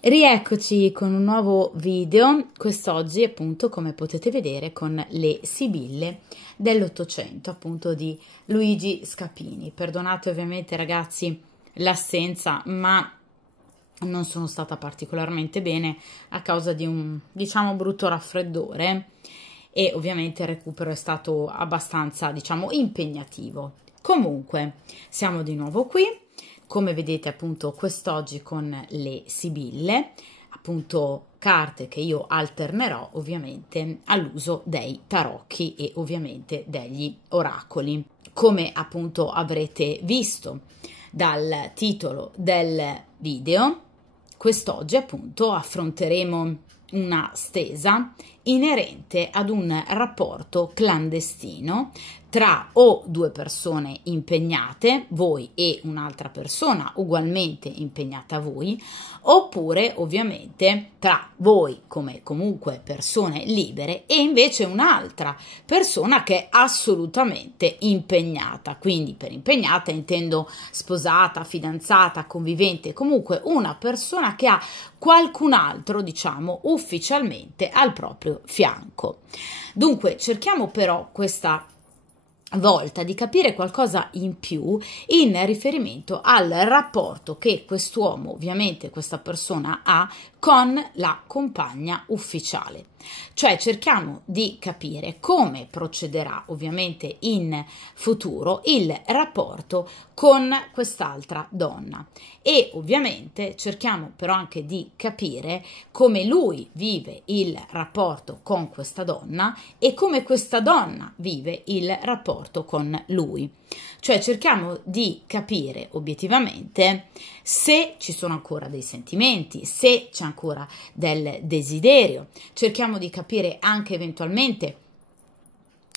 Rieccoci con un nuovo video, quest'oggi appunto come potete vedere con le Sibille dell'Ottocento appunto di Luigi Scapini. Perdonate ovviamente ragazzi l'assenza, ma non sono stata particolarmente bene a causa di un diciamo brutto raffreddore e ovviamente il recupero è stato abbastanza diciamo impegnativo. Comunque siamo di nuovo qui. Come vedete appunto quest'oggi con le Sibille, appunto carte che io alternerò ovviamente all'uso dei tarocchi e ovviamente degli oracoli. Come appunto avrete visto dal titolo del video, quest'oggi appunto affronteremo una stesa inerente ad un rapporto clandestino tra o due persone impegnate, voi e un'altra persona ugualmente impegnata a voi, oppure ovviamente tra voi come comunque persone libere e invece un'altra persona che è assolutamente impegnata. Quindi per impegnata intendo sposata, fidanzata, convivente, comunque una persona che ha qualcun altro, diciamo, ufficialmente al proprio fianco. Dunque cerchiamo però questa volta di capire qualcosa in più in riferimento al rapporto che quest'uomo, ovviamente questa persona, ha con la compagna ufficiale. Cioè cerchiamo di capire come procederà ovviamente in futuro il rapporto con quest'altra donna e ovviamente cerchiamo però anche di capire come lui vive il rapporto con questa donna e come questa donna vive il rapporto con lui. Cioè cerchiamo di capire obiettivamente se ci sono ancora dei sentimenti, se c'è ancora del desiderio, cerchiamo di capire anche eventualmente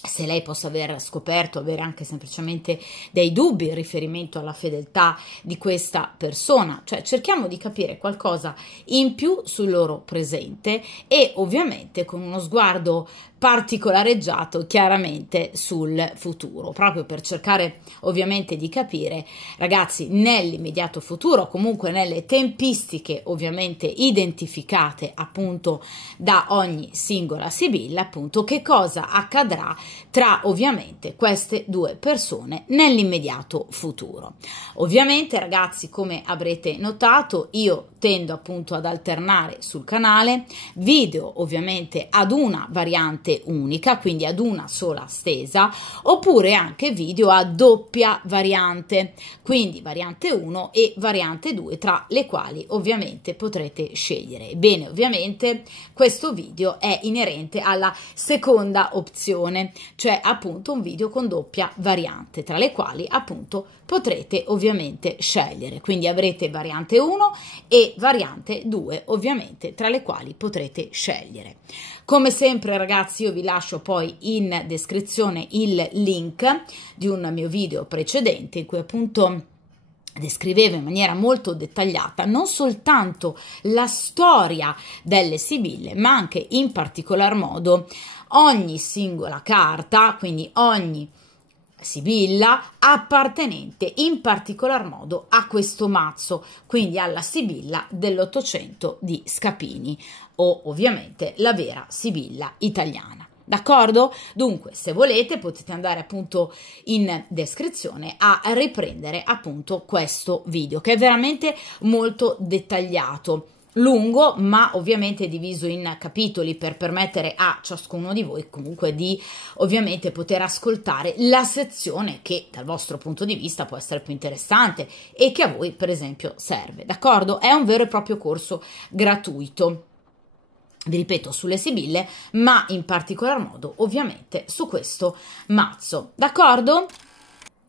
se lei possa aver scoperto, avere anche semplicemente dei dubbi in riferimento alla fedeltà di questa persona, cioè cerchiamo di capire qualcosa in più sul loro presente e ovviamente con uno sguardo particolareggiato chiaramente sul futuro, proprio per cercare ovviamente di capire, ragazzi, nell'immediato futuro, comunque nelle tempistiche ovviamente identificate appunto da ogni singola sibilla, appunto che cosa accadrà tra ovviamente queste due persone nell'immediato futuro. Ovviamente ragazzi, come avrete notato, io tendo appunto ad alternare sul canale video ovviamente ad una variante unica, quindi ad una sola stesa, oppure anche video a doppia variante, quindi variante 1 e variante 2, tra le quali ovviamente potrete scegliere. Bene, ovviamente questo video è inerente alla seconda opzione, cioè appunto un video con doppia variante, tra le quali appunto potrete ovviamente scegliere. Quindi avrete variante 1 e variante 2 ovviamente, tra le quali potrete scegliere. Come sempre ragazzi, io vi lascio poi in descrizione il link di un mio video precedente in cui appunto descrivevo in maniera molto dettagliata non soltanto la storia delle Sibille, ma anche in particolar modo ogni singola carta, quindi ogni Sibilla appartenente in particolar modo a questo mazzo, quindi alla Sibilla dell'Ottocento di Scapini, o ovviamente la vera Sibilla italiana. D'accordo? Dunque, se volete potete andare appunto in descrizione a riprendere appunto questo video che è veramente molto dettagliato, lungo ma ovviamente diviso in capitoli per permettere a ciascuno di voi comunque di ovviamente poter ascoltare la sezione che dal vostro punto di vista può essere più interessante e che a voi per esempio serve, d'accordo? È un vero e proprio corso gratuito, vi ripeto, sulle Sibille, ma in particolar modo ovviamente su questo mazzo, d'accordo?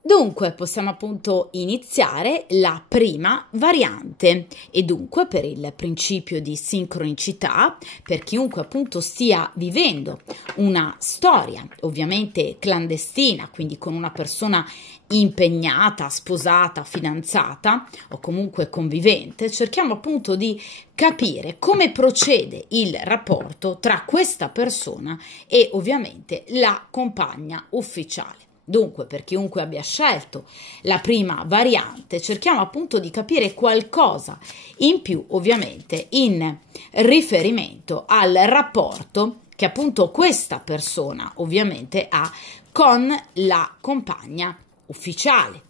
Dunque possiamo appunto iniziare la prima variante e dunque per il principio di sincronicità, per chiunque appunto stia vivendo una storia ovviamente clandestina, quindi con una persona impegnata, sposata, fidanzata o comunque convivente, cerchiamo appunto di capire come procede il rapporto tra questa persona e ovviamente la compagna ufficiale. Dunque, per chiunque abbia scelto la prima variante, cerchiamo appunto di capire qualcosa in più, ovviamente, in riferimento al rapporto che appunto questa persona ovviamente ha con la compagna ufficiale,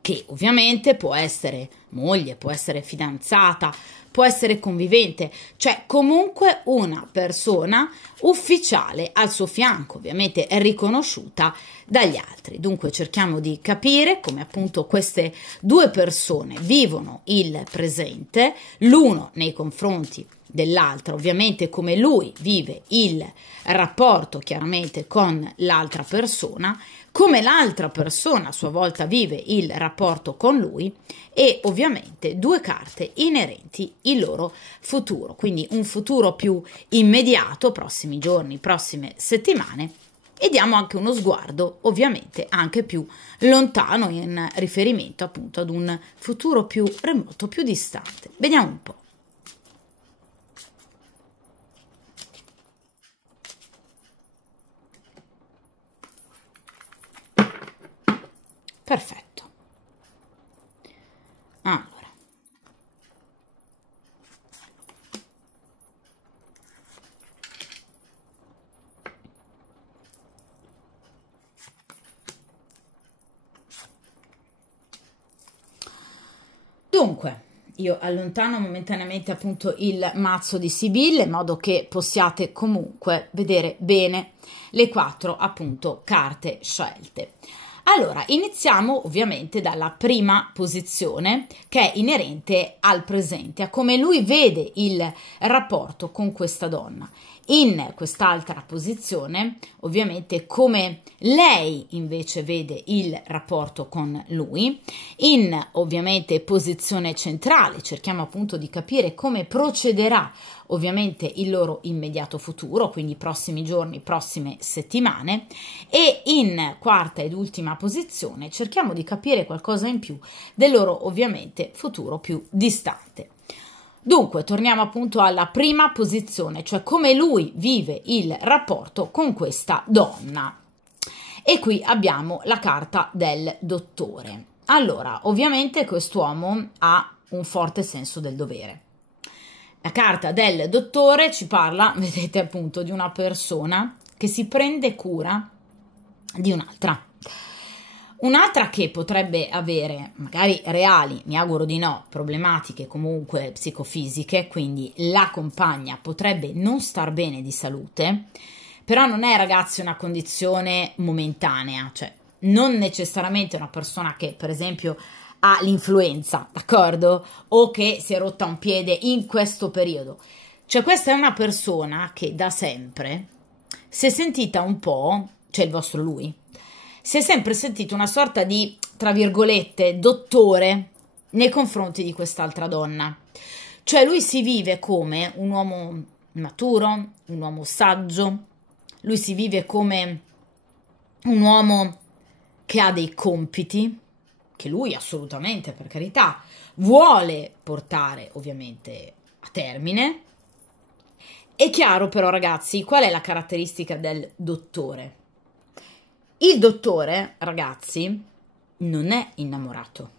che ovviamente può essere moglie, può essere fidanzata, può essere convivente, cioè comunque una persona ufficiale al suo fianco, ovviamente è riconosciuta dagli altri. Dunque cerchiamo di capire come appunto queste due persone vivono il presente, l'uno nei confronti dell'altra, ovviamente come lui vive il rapporto chiaramente con l'altra persona, come l'altra persona a sua volta vive il rapporto con lui e ovviamente due carte inerenti il loro futuro, quindi un futuro più immediato, prossimi giorni, prossime settimane, e diamo anche uno sguardo ovviamente anche più lontano in riferimento appunto ad un futuro più remoto, più distante. Vediamo un po'. Perfetto. Allora. Dunque, io allontano momentaneamente appunto il mazzo di Sibille in modo che possiate comunque vedere bene le quattro appunto carte scelte. Allora, iniziamo ovviamente dalla prima posizione che è inerente al presente, a come lui vede il rapporto con questa donna. In quest'altra posizione, ovviamente, come lei invece vede il rapporto con lui. In ovviamente posizione centrale, cerchiamo appunto di capire come procederà ovviamente il loro immediato futuro, quindi prossimi giorni, prossime settimane, e in quarta ed ultima posizione cerchiamo di capire qualcosa in più del loro ovviamente futuro più distante. Dunque, torniamo appunto alla prima posizione, cioè come lui vive il rapporto con questa donna. E qui abbiamo la carta del dottore. Allora, ovviamente quest'uomo ha un forte senso del dovere. La carta del dottore ci parla, vedete appunto, di una persona che si prende cura di un'altra. Un'altra che potrebbe avere, magari reali, mi auguro di no, problematiche comunque psicofisiche, quindi la compagna potrebbe non star bene di salute, però non è, ragazzi, una condizione momentanea, cioè non necessariamente una persona che per esempio ha l'influenza, d'accordo? O che si è rotta un piede in questo periodo. Cioè questa è una persona che da sempre si è sentita un po', cioè il vostro lui, si è sempre sentito una sorta di, tra virgolette, dottore nei confronti di quest'altra donna. Cioè lui si vive come un uomo maturo, un uomo saggio, lui si vive come un uomo che ha dei compiti, che lui assolutamente, per carità, vuole portare ovviamente a termine. È chiaro però, ragazzi, qual è la caratteristica del dottore? Il dottore, ragazzi, non è innamorato.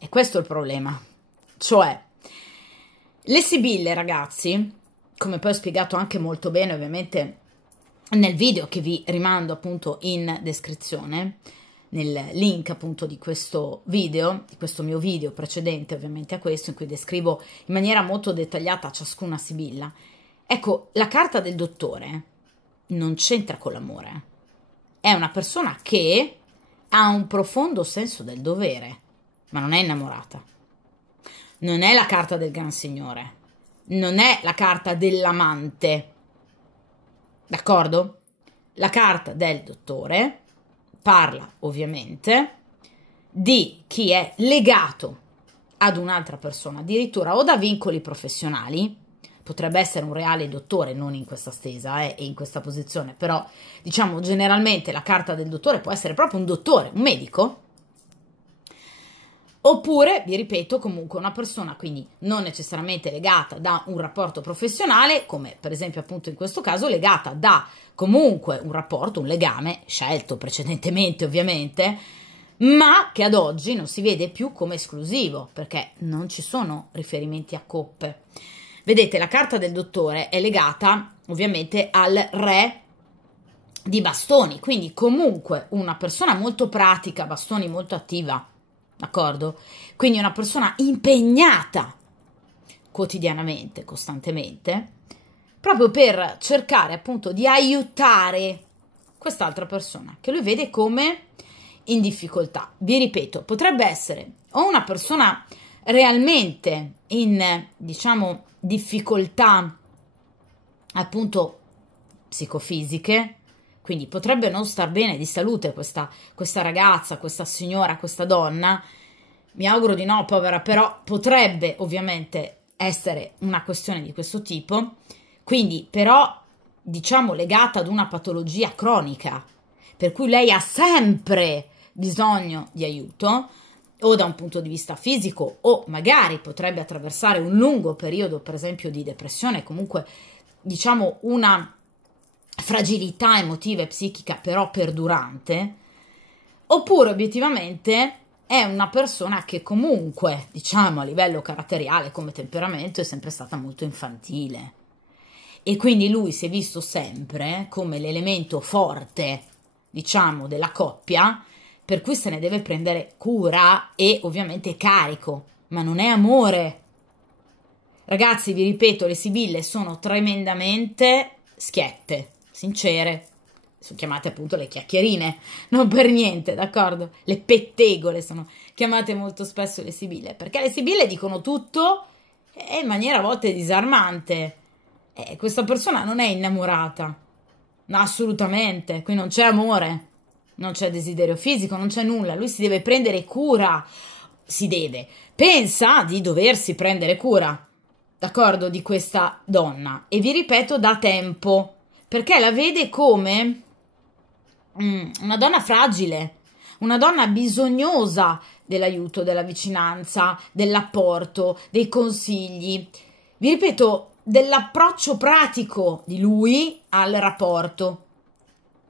E questo è il problema. Cioè, le sibille, ragazzi, come poi ho spiegato anche molto bene, ovviamente, nel video che vi rimando appunto in descrizione, nel link appunto di questo video, di questo mio video precedente ovviamente a questo, in cui descrivo in maniera molto dettagliata ciascuna sibilla. Ecco, la carta del dottore non c'entra con l'amore. È una persona che ha un profondo senso del dovere, ma non è innamorata. Non è la carta del Gran Signore, non è la carta dell'amante, d'accordo? La carta del dottore parla ovviamente di chi è legato ad un'altra persona, addirittura o da vincoli professionali, potrebbe essere un reale dottore, non in questa stesa e in questa posizione, però diciamo generalmente la carta del dottore può essere proprio un dottore, un medico, Oppure, vi ripeto, comunque una persona quindi non necessariamente legata da un rapporto professionale, come per esempio appunto in questo caso legata da comunque un rapporto, un legame, scelto precedentemente ovviamente, ma che ad oggi non si vede più come esclusivo, perché non ci sono riferimenti a coppe. Vedete, la carta del dottore è legata ovviamente al re di bastoni, quindi comunque una persona molto pratica, bastoni molto attiva, d'accordo? Quindi una persona impegnata quotidianamente, costantemente, proprio per cercare appunto di aiutare quest'altra persona che lui vede come in difficoltà. Vi ripeto, potrebbe essere o una persona realmente in, diciamo, difficoltà appunto psicofisiche, quindi potrebbe non star bene di salute questa ragazza, questa signora, questa donna. Mi auguro di no, povera, però potrebbe ovviamente essere una questione di questo tipo, quindi però diciamo legata ad una patologia cronica, per cui lei ha sempre bisogno di aiuto, o da un punto di vista fisico, o magari potrebbe attraversare un lungo periodo, per esempio, di depressione, comunque diciamo una fragilità emotiva e psichica però perdurante, oppure obiettivamente è una persona che comunque, diciamo, a livello caratteriale come temperamento è sempre stata molto infantile e quindi lui si è visto sempre come l'elemento forte, diciamo, della coppia, per cui se ne deve prendere cura e ovviamente carico, ma non è amore. Ragazzi, vi ripeto, le sibille sono tremendamente schiette, sincere, sono chiamate appunto le chiacchierine, non per niente, d'accordo? Le pettegole sono chiamate molto spesso le sibille, perché le sibille dicono tutto e in maniera a volte disarmante. Questa persona non è innamorata, assolutamente, qui non c'è amore, non c'è desiderio fisico, non c'è nulla, lui si deve prendere cura, pensa di doversi prendere cura, d'accordo, di questa donna, e vi ripeto da tempo, perché la vede come una donna fragile, una donna bisognosa dell'aiuto, della vicinanza, dell'apporto, dei consigli, vi ripeto, dell'approccio pratico di lui al rapporto,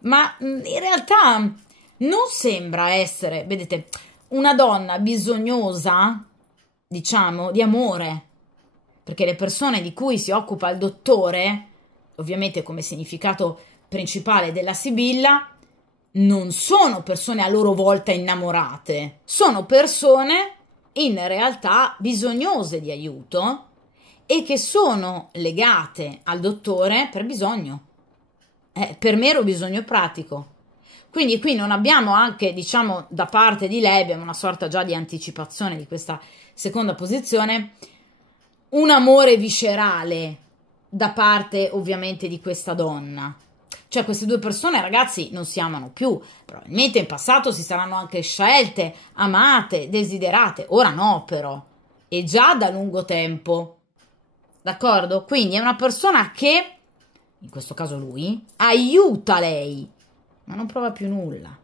ma in realtà non sembra essere, vedete, una donna bisognosa, diciamo, di amore, perché le persone di cui si occupa il dottore, ovviamente come significato principale della sibilla, non sono persone a loro volta innamorate, sono persone in realtà bisognose di aiuto e che sono legate al dottore per bisogno, per mero bisogno pratico. Quindi qui non abbiamo anche, diciamo, da parte di lei, abbiamo una sorta già di anticipazione di questa seconda posizione, un amore viscerale da parte ovviamente di questa donna. Cioè queste due persone, ragazzi, non si amano più, probabilmente in passato si saranno anche scelte, amate, desiderate, ora no però, e già da lungo tempo. D'accordo? Quindi è una persona che, in questo caso lui, aiuta lei, ma non prova più nulla.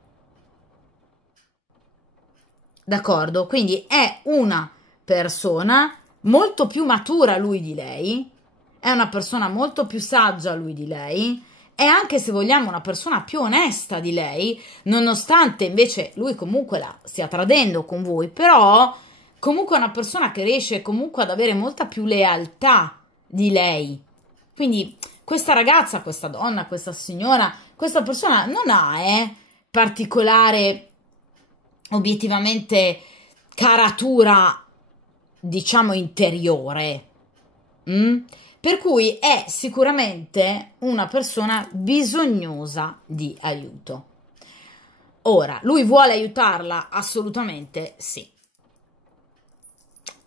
D'accordo? Quindi è una persona molto più matura lui di lei, è una persona molto più saggia lui di lei, è anche, se vogliamo, una persona più onesta di lei, nonostante invece lui comunque la stia tradendo con voi, però comunque è una persona che riesce comunque ad avere molta più lealtà di lei. Quindi questa ragazza, questa donna, questa signora, questa persona non ha particolare, obiettivamente, caratura, diciamo, interiore. Per cui è sicuramente una persona bisognosa di aiuto. Ora, lui vuole aiutarla? Assolutamente sì.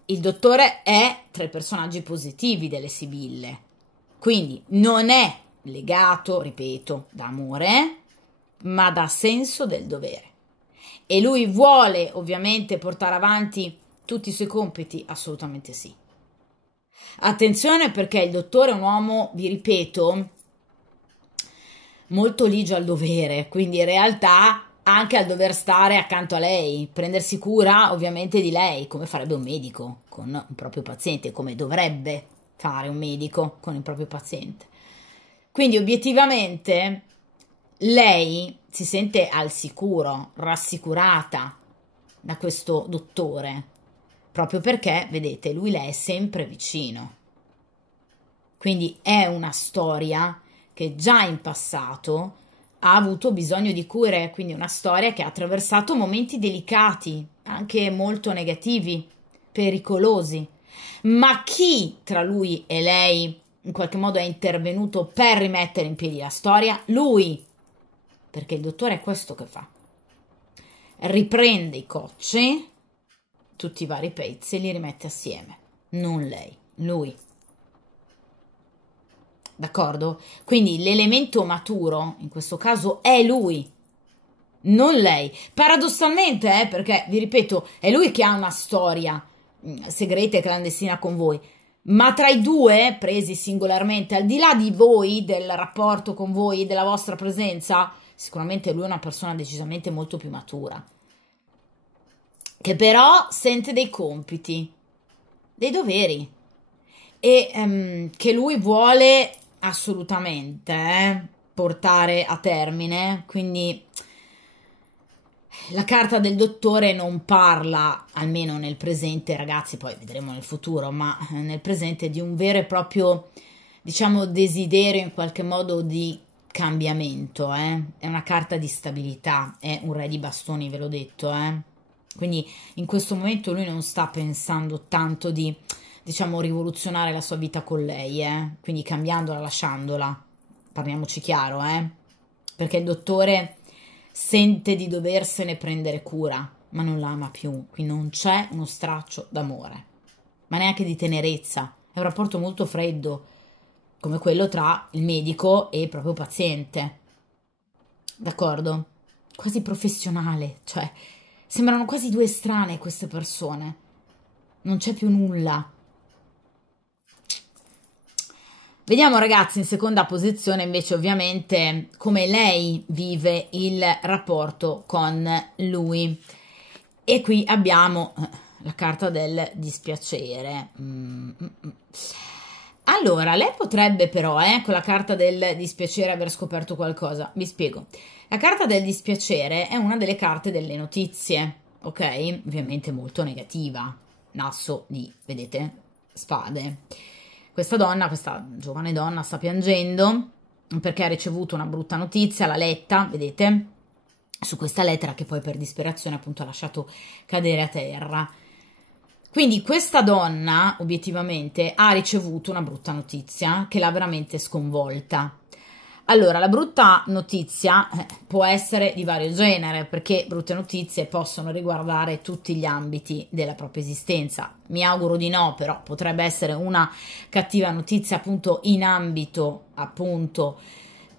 Il dottore è tra i personaggi positivi delle sibille, quindi non è legato, ripeto, da amore, ma da senso del dovere. E lui vuole ovviamente portare avanti tutti i suoi compiti? Assolutamente sì. Attenzione, perché il dottore è un uomo, vi ripeto, molto ligio al dovere, quindi in realtà anche al dover stare accanto a lei, prendersi cura ovviamente di lei, come farebbe un medico con un proprio paziente, come dovrebbe fare un medico con il proprio paziente. Quindi obiettivamente lei si sente al sicuro, rassicurata da questo dottore, proprio perché, vedete, lui le è sempre vicino. Quindi è una storia che già in passato ha avuto bisogno di cure, quindi una storia che ha attraversato momenti delicati, anche molto negativi, pericolosi. Ma chi tra lui e lei in qualche modo è intervenuto per rimettere in piedi la storia? Lui, perché il dottore è questo che fa. Riprende i cocci, tutti i vari pezzi, e li rimette assieme. Non lei, lui. D'accordo? Quindi l'elemento maturo, in questo caso, è lui, non lei. Paradossalmente, perché, vi ripeto, è lui che ha una storia segreta e clandestina con voi, ma tra i due, presi singolarmente, al di là di voi, del rapporto con voi, della vostra presenza, sicuramente lui è una persona decisamente molto più matura, che però sente dei compiti, dei doveri, e che lui vuole assolutamente portare a termine. Quindi la carta del dottore non parla, almeno nel presente, ragazzi, poi vedremo nel futuro, ma nel presente, di un vero e proprio, diciamo, desiderio in qualche modo di cambiamento, È una carta di stabilità, è un re di bastoni, ve l'ho detto, Quindi in questo momento lui non sta pensando tanto di, diciamo, rivoluzionare la sua vita con lei, Quindi cambiandola, lasciandola, parliamoci chiaro, Perché il dottore sente di doversene prendere cura, ma non la ama più, qui non c'è uno straccio d'amore, ma neanche di tenerezza, è un rapporto molto freddo, come quello tra il medico e il proprio paziente, d'accordo? Quasi professionale, cioè sembrano quasi due estranee queste persone, non c'è più nulla. Vediamo, ragazzi, in seconda posizione invece ovviamente come lei vive il rapporto con lui. E qui abbiamo la carta del dispiacere. Allora, lei potrebbe però, con la carta del dispiacere aver scoperto qualcosa. Vi spiego. La carta del dispiacere è una delle carte delle notizie, ok? Ovviamente molto negativa. Nasso di, vedete, spade. Questa donna, questa giovane donna sta piangendo perché ha ricevuto una brutta notizia, l'ha letta, vedete, su questa lettera che poi per disperazione appunto ha lasciato cadere a terra. Quindi questa donna obiettivamente ha ricevuto una brutta notizia che l'ha veramente sconvolta. Allora, la brutta notizia può essere di vario genere, perché brutte notizie possono riguardare tutti gli ambiti della propria esistenza. Mi auguro di no, però potrebbe essere una cattiva notizia appunto in ambito appunto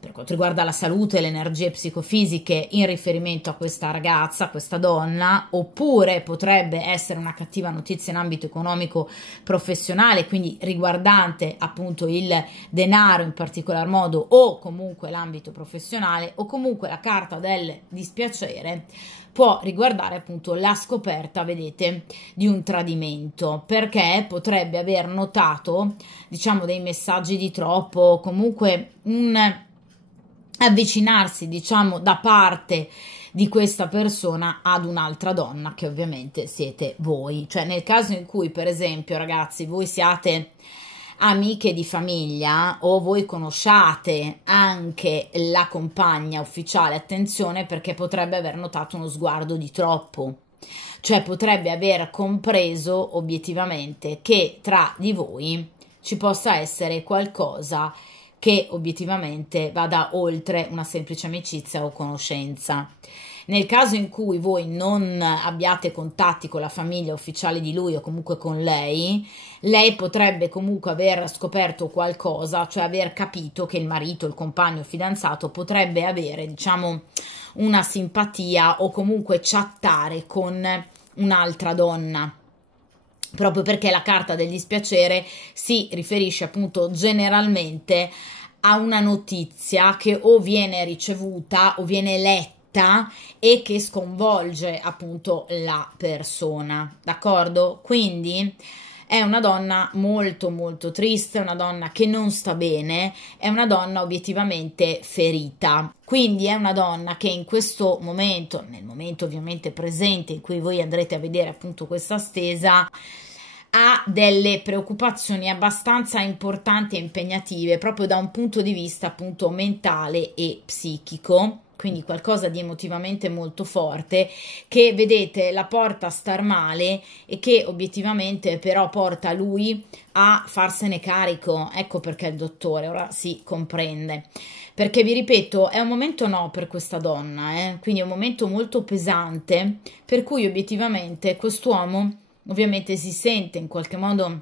per quanto riguarda la salute e le energie psicofisiche in riferimento a questa ragazza, a questa donna, oppure potrebbe essere una cattiva notizia in ambito economico professionale, quindi riguardante appunto il denaro in particolar modo, o comunque l'ambito professionale, o comunque la carta del dispiacere può riguardare appunto la scoperta, vedete, di un tradimento, perché potrebbe aver notato, diciamo, dei messaggi di troppo, comunque un avvicinarsi, diciamo, da parte di questa persona ad un'altra donna, che ovviamente siete voi. Cioè, nel caso in cui, per esempio, ragazzi, voi siate amiche di famiglia o voi conosciate anche la compagna ufficiale, attenzione, perché potrebbe aver notato uno sguardo di troppo. Cioè, potrebbe aver compreso obiettivamente che tra di voi ci possa essere qualcosa che obiettivamente vada oltre una semplice amicizia o conoscenza. Nel caso in cui voi non abbiate contatti con la famiglia ufficiale di lui o comunque con lei potrebbe comunque aver scoperto qualcosa, cioè aver capito che il marito, il compagno, il fidanzato potrebbe avere, diciamo, una simpatia o comunque chattare con un'altra donna. Proprio perché la carta del dispiacere si riferisce appunto generalmente a una notizia che o viene ricevuta o viene letta brutta e che sconvolge appunto la persona, d'accordo? Quindi è una donna molto molto triste, una donna che non sta bene, è una donna obiettivamente ferita. Quindi è una donna che in questo momento, nel momento ovviamente presente in cui voi andrete a vedere appunto questa stesa, ha delle preoccupazioni abbastanza importanti e impegnative proprio da un punto di vista appunto mentale e psichico, quindi qualcosa di emotivamente molto forte che vedete la porta a star male e che obiettivamente però porta lui a farsene carico. Ecco perché il dottore ora si comprende, perché vi ripeto è un momento no per questa donna, quindi è un momento molto pesante per cui obiettivamente quest'uomo ovviamente si sente in qualche modo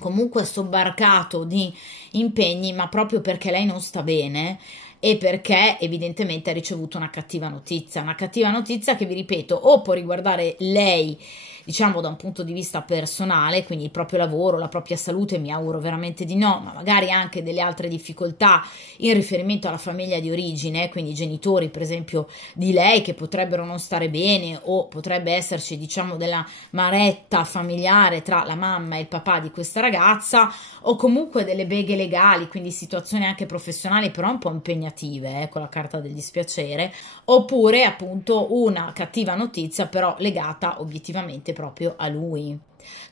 comunque sobbarcato di impegni, ma proprio perché lei non sta bene e perché evidentemente ha ricevuto una cattiva notizia che vi ripeto o può riguardare lei diciamo da un punto di vista personale, quindi il proprio lavoro, la propria salute, mi auguro veramente di no, ma magari anche delle altre difficoltà in riferimento alla famiglia di origine, quindi i genitori per esempio di lei che potrebbero non stare bene o potrebbe esserci diciamo della maretta familiare tra la mamma e il papà di questa ragazza o comunque delle beghe legali, quindi situazioni anche professionali però un po' impegnative con la carta del dispiacere, oppure appunto una cattiva notizia però legata obiettivamente proprio a lui.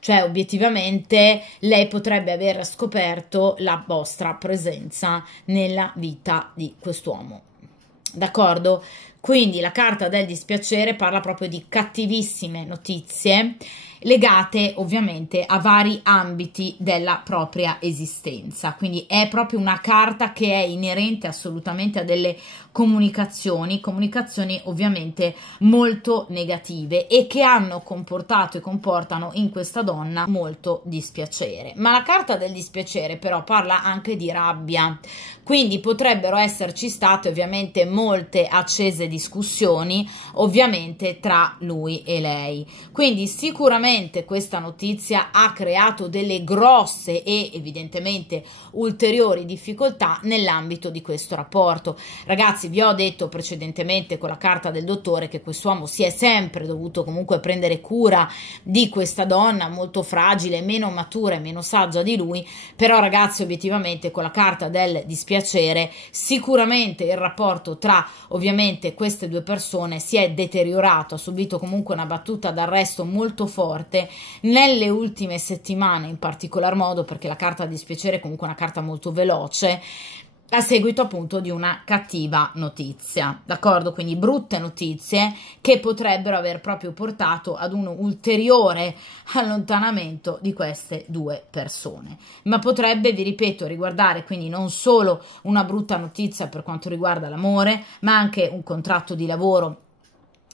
Cioè obiettivamente lei potrebbe aver scoperto la vostra presenza nella vita di quest'uomo, d'accordo? Quindi la carta del dispiacere parla proprio di cattivissime notizie legate ovviamente a vari ambiti della propria esistenza, quindi è proprio una carta che è inerente assolutamente a delle comunicazioni ovviamente molto negative e che hanno comportato e comportano in questa donna molto dispiacere. Ma la carta del dispiacere però parla anche di rabbia, quindi potrebbero esserci state ovviamente molte accese discussioni ovviamente tra lui e lei, quindi sicuramente questa notizia ha creato delle grosse e evidentemente ulteriori difficoltà nell'ambito di questo rapporto. Ragazzi, vi ho detto precedentemente con la carta del dottore che quest'uomo si è sempre dovuto comunque prendere cura di questa donna molto fragile, meno matura e meno saggia di lui, però ragazzi obiettivamente con la carta del dispiacere sicuramente il rapporto tra ovviamente queste due persone si è deteriorato, ha subito comunque una battuta d'arresto molto forte nelle ultime settimane, in particolar modo perché la carta del dispiacere è comunque una carta molto veloce a seguito appunto di una cattiva notizia, d'accordo? Quindi brutte notizie che potrebbero aver proprio portato ad un ulteriore allontanamento di queste due persone, ma potrebbe, vi ripeto, riguardare quindi non solo una brutta notizia per quanto riguarda l'amore, ma anche un contratto di lavoro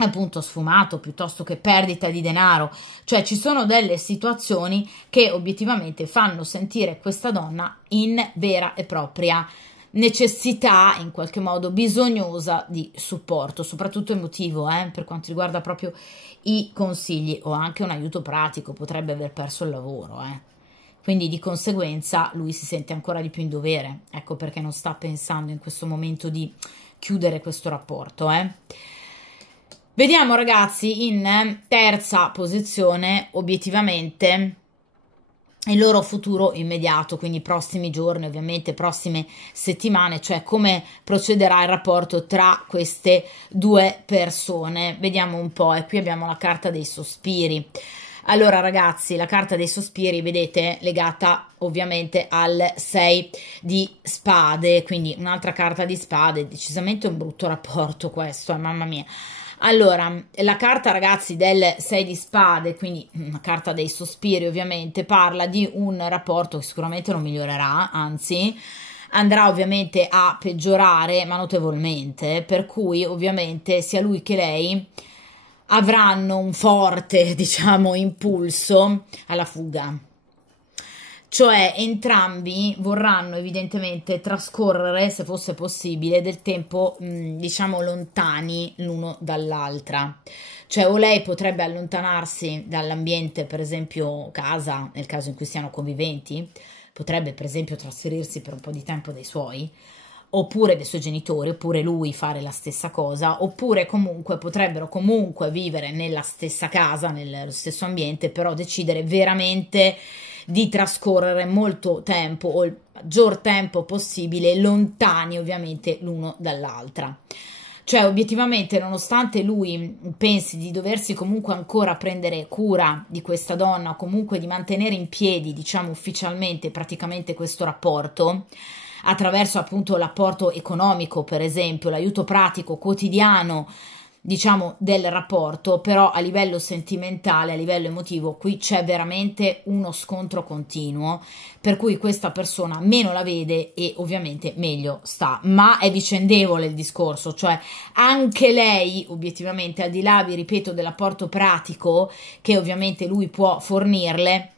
appunto sfumato piuttosto che perdita di denaro, cioè ci sono delle situazioni che obiettivamente fanno sentire questa donna in vera e propria necessità, in qualche modo bisognosa di supporto, soprattutto emotivo, per quanto riguarda proprio i consigli o anche un aiuto pratico, potrebbe aver perso il lavoro, quindi di conseguenza lui si sente ancora di più in dovere, ecco perché non sta pensando in questo momento di chiudere questo rapporto, Vediamo ragazzi in terza posizione obiettivamente il loro futuro immediato, quindi prossimi giorni, ovviamente prossime settimane, cioè come procederà il rapporto tra queste due persone. Vediamo un po', e qui abbiamo la carta dei sospiri. Allora ragazzi, la carta dei sospiri, vedete, legata ovviamente al 6 di spade, quindi un'altra carta di spade, decisamente un brutto rapporto questo, mamma mia. Allora, la carta ragazzi del 6 di spade, quindi una carta dei sospiri ovviamente, parla di un rapporto che sicuramente non migliorerà, anzi andrà ovviamente a peggiorare ma notevolmente, per cui ovviamente sia lui che lei avranno un forte, diciamo, impulso alla fuga. Cioè entrambi vorranno evidentemente trascorrere, se fosse possibile, del tempo, diciamo, lontani l'uno dall'altra. Cioè o lei potrebbe allontanarsi dall'ambiente, per esempio casa, nel caso in cui siano conviventi, potrebbe per esempio trasferirsi per un po' di tempo dai suoi, oppure dei suoi genitori, oppure lui fare la stessa cosa, oppure comunque potrebbero comunque vivere nella stessa casa, nello stesso ambiente, però decidere veramente di trascorrere molto tempo o il maggior tempo possibile lontani ovviamente l'uno dall'altra. Cioè, obiettivamente, nonostante lui pensi di doversi comunque ancora prendere cura di questa donna, o comunque di mantenere in piedi, diciamo ufficialmente, praticamente questo rapporto, attraverso appunto l'apporto economico, per esempio, l'aiuto pratico quotidiano, diciamo, del rapporto, però a livello sentimentale, a livello emotivo, qui c'è veramente uno scontro continuo, per cui questa persona meno la vede e ovviamente meglio sta, ma è vicendevole il discorso, cioè anche lei obiettivamente, al di là, vi ripeto, dell'apporto pratico che ovviamente lui può fornirle,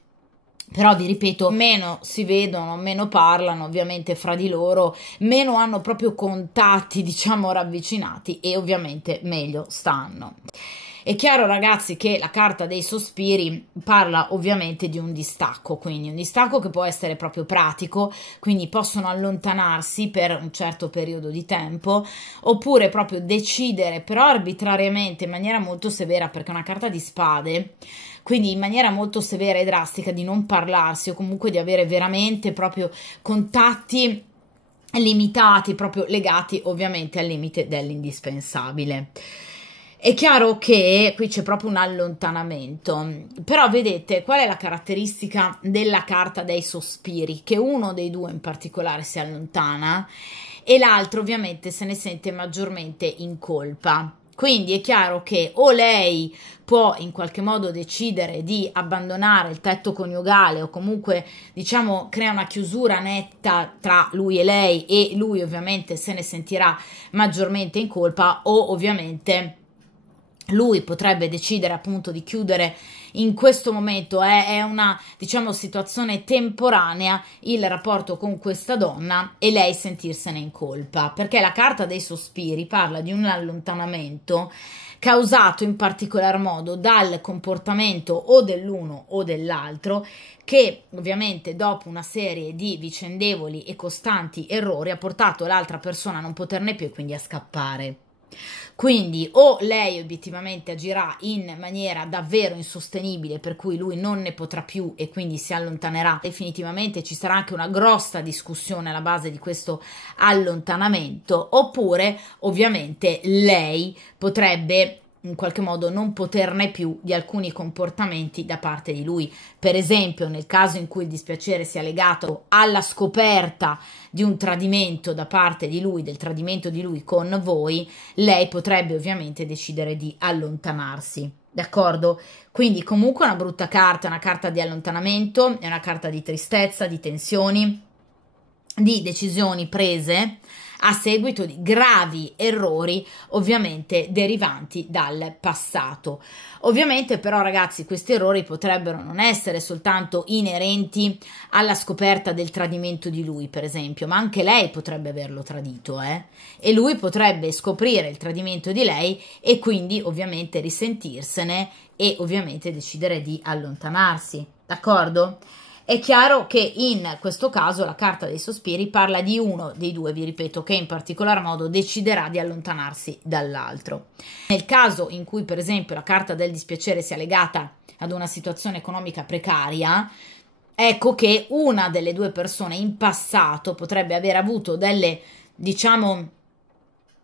però vi ripeto, meno si vedono, meno parlano ovviamente fra di loro, meno hanno proprio contatti, diciamo, ravvicinati e ovviamente meglio stanno. È chiaro, ragazzi, che la carta dei sospiri parla ovviamente di un distacco, quindi un distacco che può essere proprio pratico, quindi possono allontanarsi per un certo periodo di tempo, oppure proprio decidere, però arbitrariamente, in maniera molto severa, perché è una carta di spade, quindi in maniera molto severa e drastica, di non parlarsi o comunque di avere veramente proprio contatti limitati, proprio legati ovviamente al limite dell'indispensabile. È chiaro che qui c'è proprio un allontanamento, però vedete qual è la caratteristica della carta dei sospiri? Che uno dei due in particolare si allontana e l'altro ovviamente se ne sente maggiormente in colpa. Quindi è chiaro che o lei può in qualche modo decidere di abbandonare il tetto coniugale o comunque, diciamo, crea una chiusura netta tra lui e lei e lui ovviamente se ne sentirà maggiormente in colpa, o ovviamente lui potrebbe decidere appunto di chiudere in questo momento, è una, diciamo, situazione temporanea, il rapporto con questa donna e lei sentirsene in colpa, perché la carta dei sospiri parla di un allontanamento causato in particolar modo dal comportamento o dell'uno o dell'altro, che ovviamente dopo una serie di vicendevoli e costanti errori ha portato l'altra persona a non poterne più e quindi a scappare. Quindi o lei obiettivamente agirà in maniera davvero insostenibile, per cui lui non ne potrà più e quindi si allontanerà definitivamente, ci sarà anche una grossa discussione alla base di questo allontanamento, oppure ovviamente lei potrebbe in qualche modo non poterne più di alcuni comportamenti da parte di lui. Per esempio, nel caso in cui il dispiacere sia legato alla scoperta di un tradimento da parte di lui, del tradimento di lui con voi, lei potrebbe ovviamente decidere di allontanarsi. D'accordo? Quindi comunque è una brutta carta, è una carta di allontanamento, è una carta di tristezza, di tensioni, di decisioni prese a seguito di gravi errori ovviamente derivanti dal passato. Ovviamente però, ragazzi, questi errori potrebbero non essere soltanto inerenti alla scoperta del tradimento di lui, per esempio, ma anche lei potrebbe averlo tradito, e lui potrebbe scoprire il tradimento di lei e quindi ovviamente risentirsene e ovviamente decidere di allontanarsi, d'accordo? È chiaro che in questo caso la carta dei sospiri parla di uno dei due, vi ripeto, che in particolar modo deciderà di allontanarsi dall'altro. Nel caso in cui, per esempio, la carta del dispiacere sia legata ad una situazione economica precaria, ecco che una delle due persone in passato potrebbe aver avuto delle, diciamo,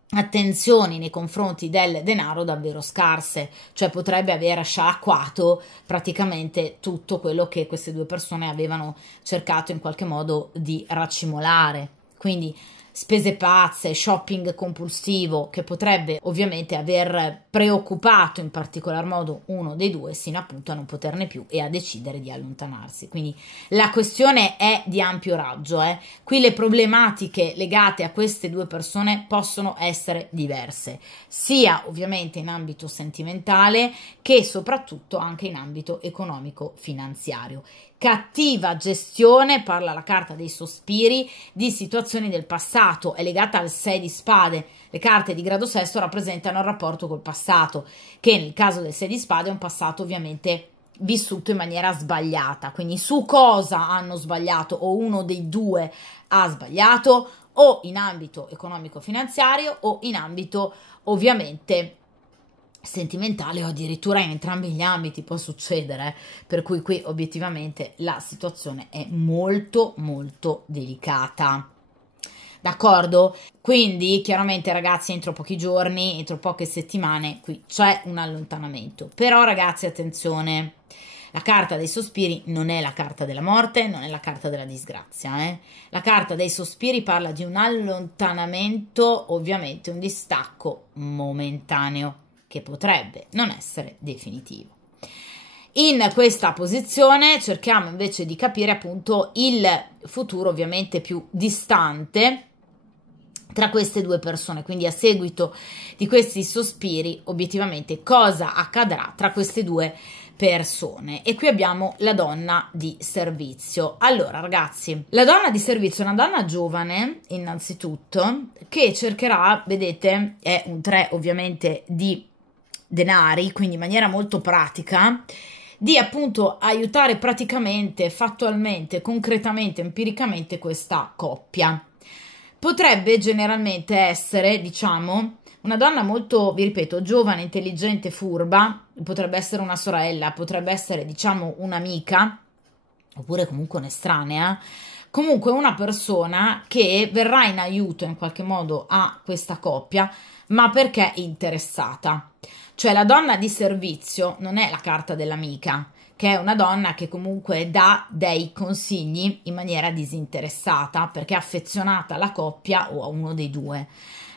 attenzioni nei confronti del denaro davvero scarse, cioè potrebbe aver sciacquato praticamente tutto quello che queste due persone avevano cercato in qualche modo di raccimolare, quindi spese pazze, shopping compulsivo che potrebbe ovviamente aver preoccupato in particolar modo uno dei due sino appunto a non poterne più e a decidere di allontanarsi. Quindi la questione è di ampio raggio, Qui le problematiche legate a queste due persone possono essere diverse, sia ovviamente in ambito sentimentale che soprattutto anche in ambito economico-finanziario. Cattiva gestione, parla la carta dei sospiri, di situazioni del passato, è legata al 6 di spade. Le carte di grado sesto rappresentano il rapporto col passato, che nel caso del 6 di spade è un passato ovviamente vissuto in maniera sbagliata, quindi su cosa hanno sbagliato, o uno dei due ha sbagliato, o in ambito economico-finanziario o in ambito ovviamente sentimentale o addirittura in entrambi gli ambiti può succedere, per cui qui obiettivamente la situazione è molto molto delicata. D'accordo? Quindi chiaramente ragazzi entro pochi giorni, entro poche settimane qui c'è un allontanamento, però ragazzi attenzione, la carta dei sospiri non è la carta della morte, non è la carta della disgrazia, La carta dei sospiri parla di un allontanamento, ovviamente un distacco momentaneo che potrebbe non essere definitivo. In questa posizione cerchiamo invece di capire appunto il futuro ovviamente più distante tra queste due persone, quindi a seguito di questi sospiri obiettivamente cosa accadrà tra queste due persone. E qui abbiamo la donna di servizio. Allora ragazzi, la donna di servizio è una donna giovane innanzitutto che cercherà, vedete, è un 3 ovviamente di denari, quindi in maniera molto pratica, di appunto aiutare praticamente, fattualmente, concretamente, empiricamente questa coppia. Potrebbe generalmente essere, diciamo, una donna molto, vi ripeto, giovane, intelligente, furba, potrebbe essere una sorella, potrebbe essere, diciamo, un'amica, oppure comunque un'estranea, comunque una persona che verrà in aiuto in qualche modo a questa coppia, ma perché è interessata. Cioè la donna di servizio non è la carta dell'amica, che è una donna che comunque dà dei consigli in maniera disinteressata perché è affezionata alla coppia o a uno dei due.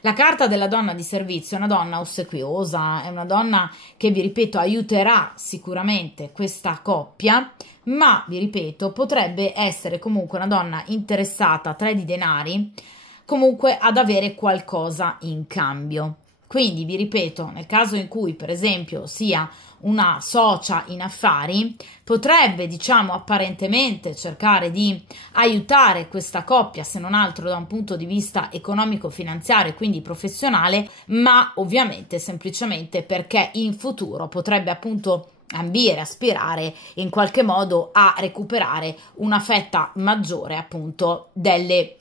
La carta della donna di servizio è una donna ossequiosa, è una donna che, vi ripeto, aiuterà sicuramente questa coppia, ma, vi ripeto, potrebbe essere comunque una donna interessata, 3 di denari, comunque ad avere qualcosa in cambio. Quindi, vi ripeto, nel caso in cui, per esempio, sia una socia in affari, potrebbe, diciamo, apparentemente cercare di aiutare questa coppia, se non altro da un punto di vista economico-finanziario e quindi professionale, ma ovviamente semplicemente perché in futuro potrebbe appunto ambire, aspirare in qualche modo a recuperare una fetta maggiore appunto delle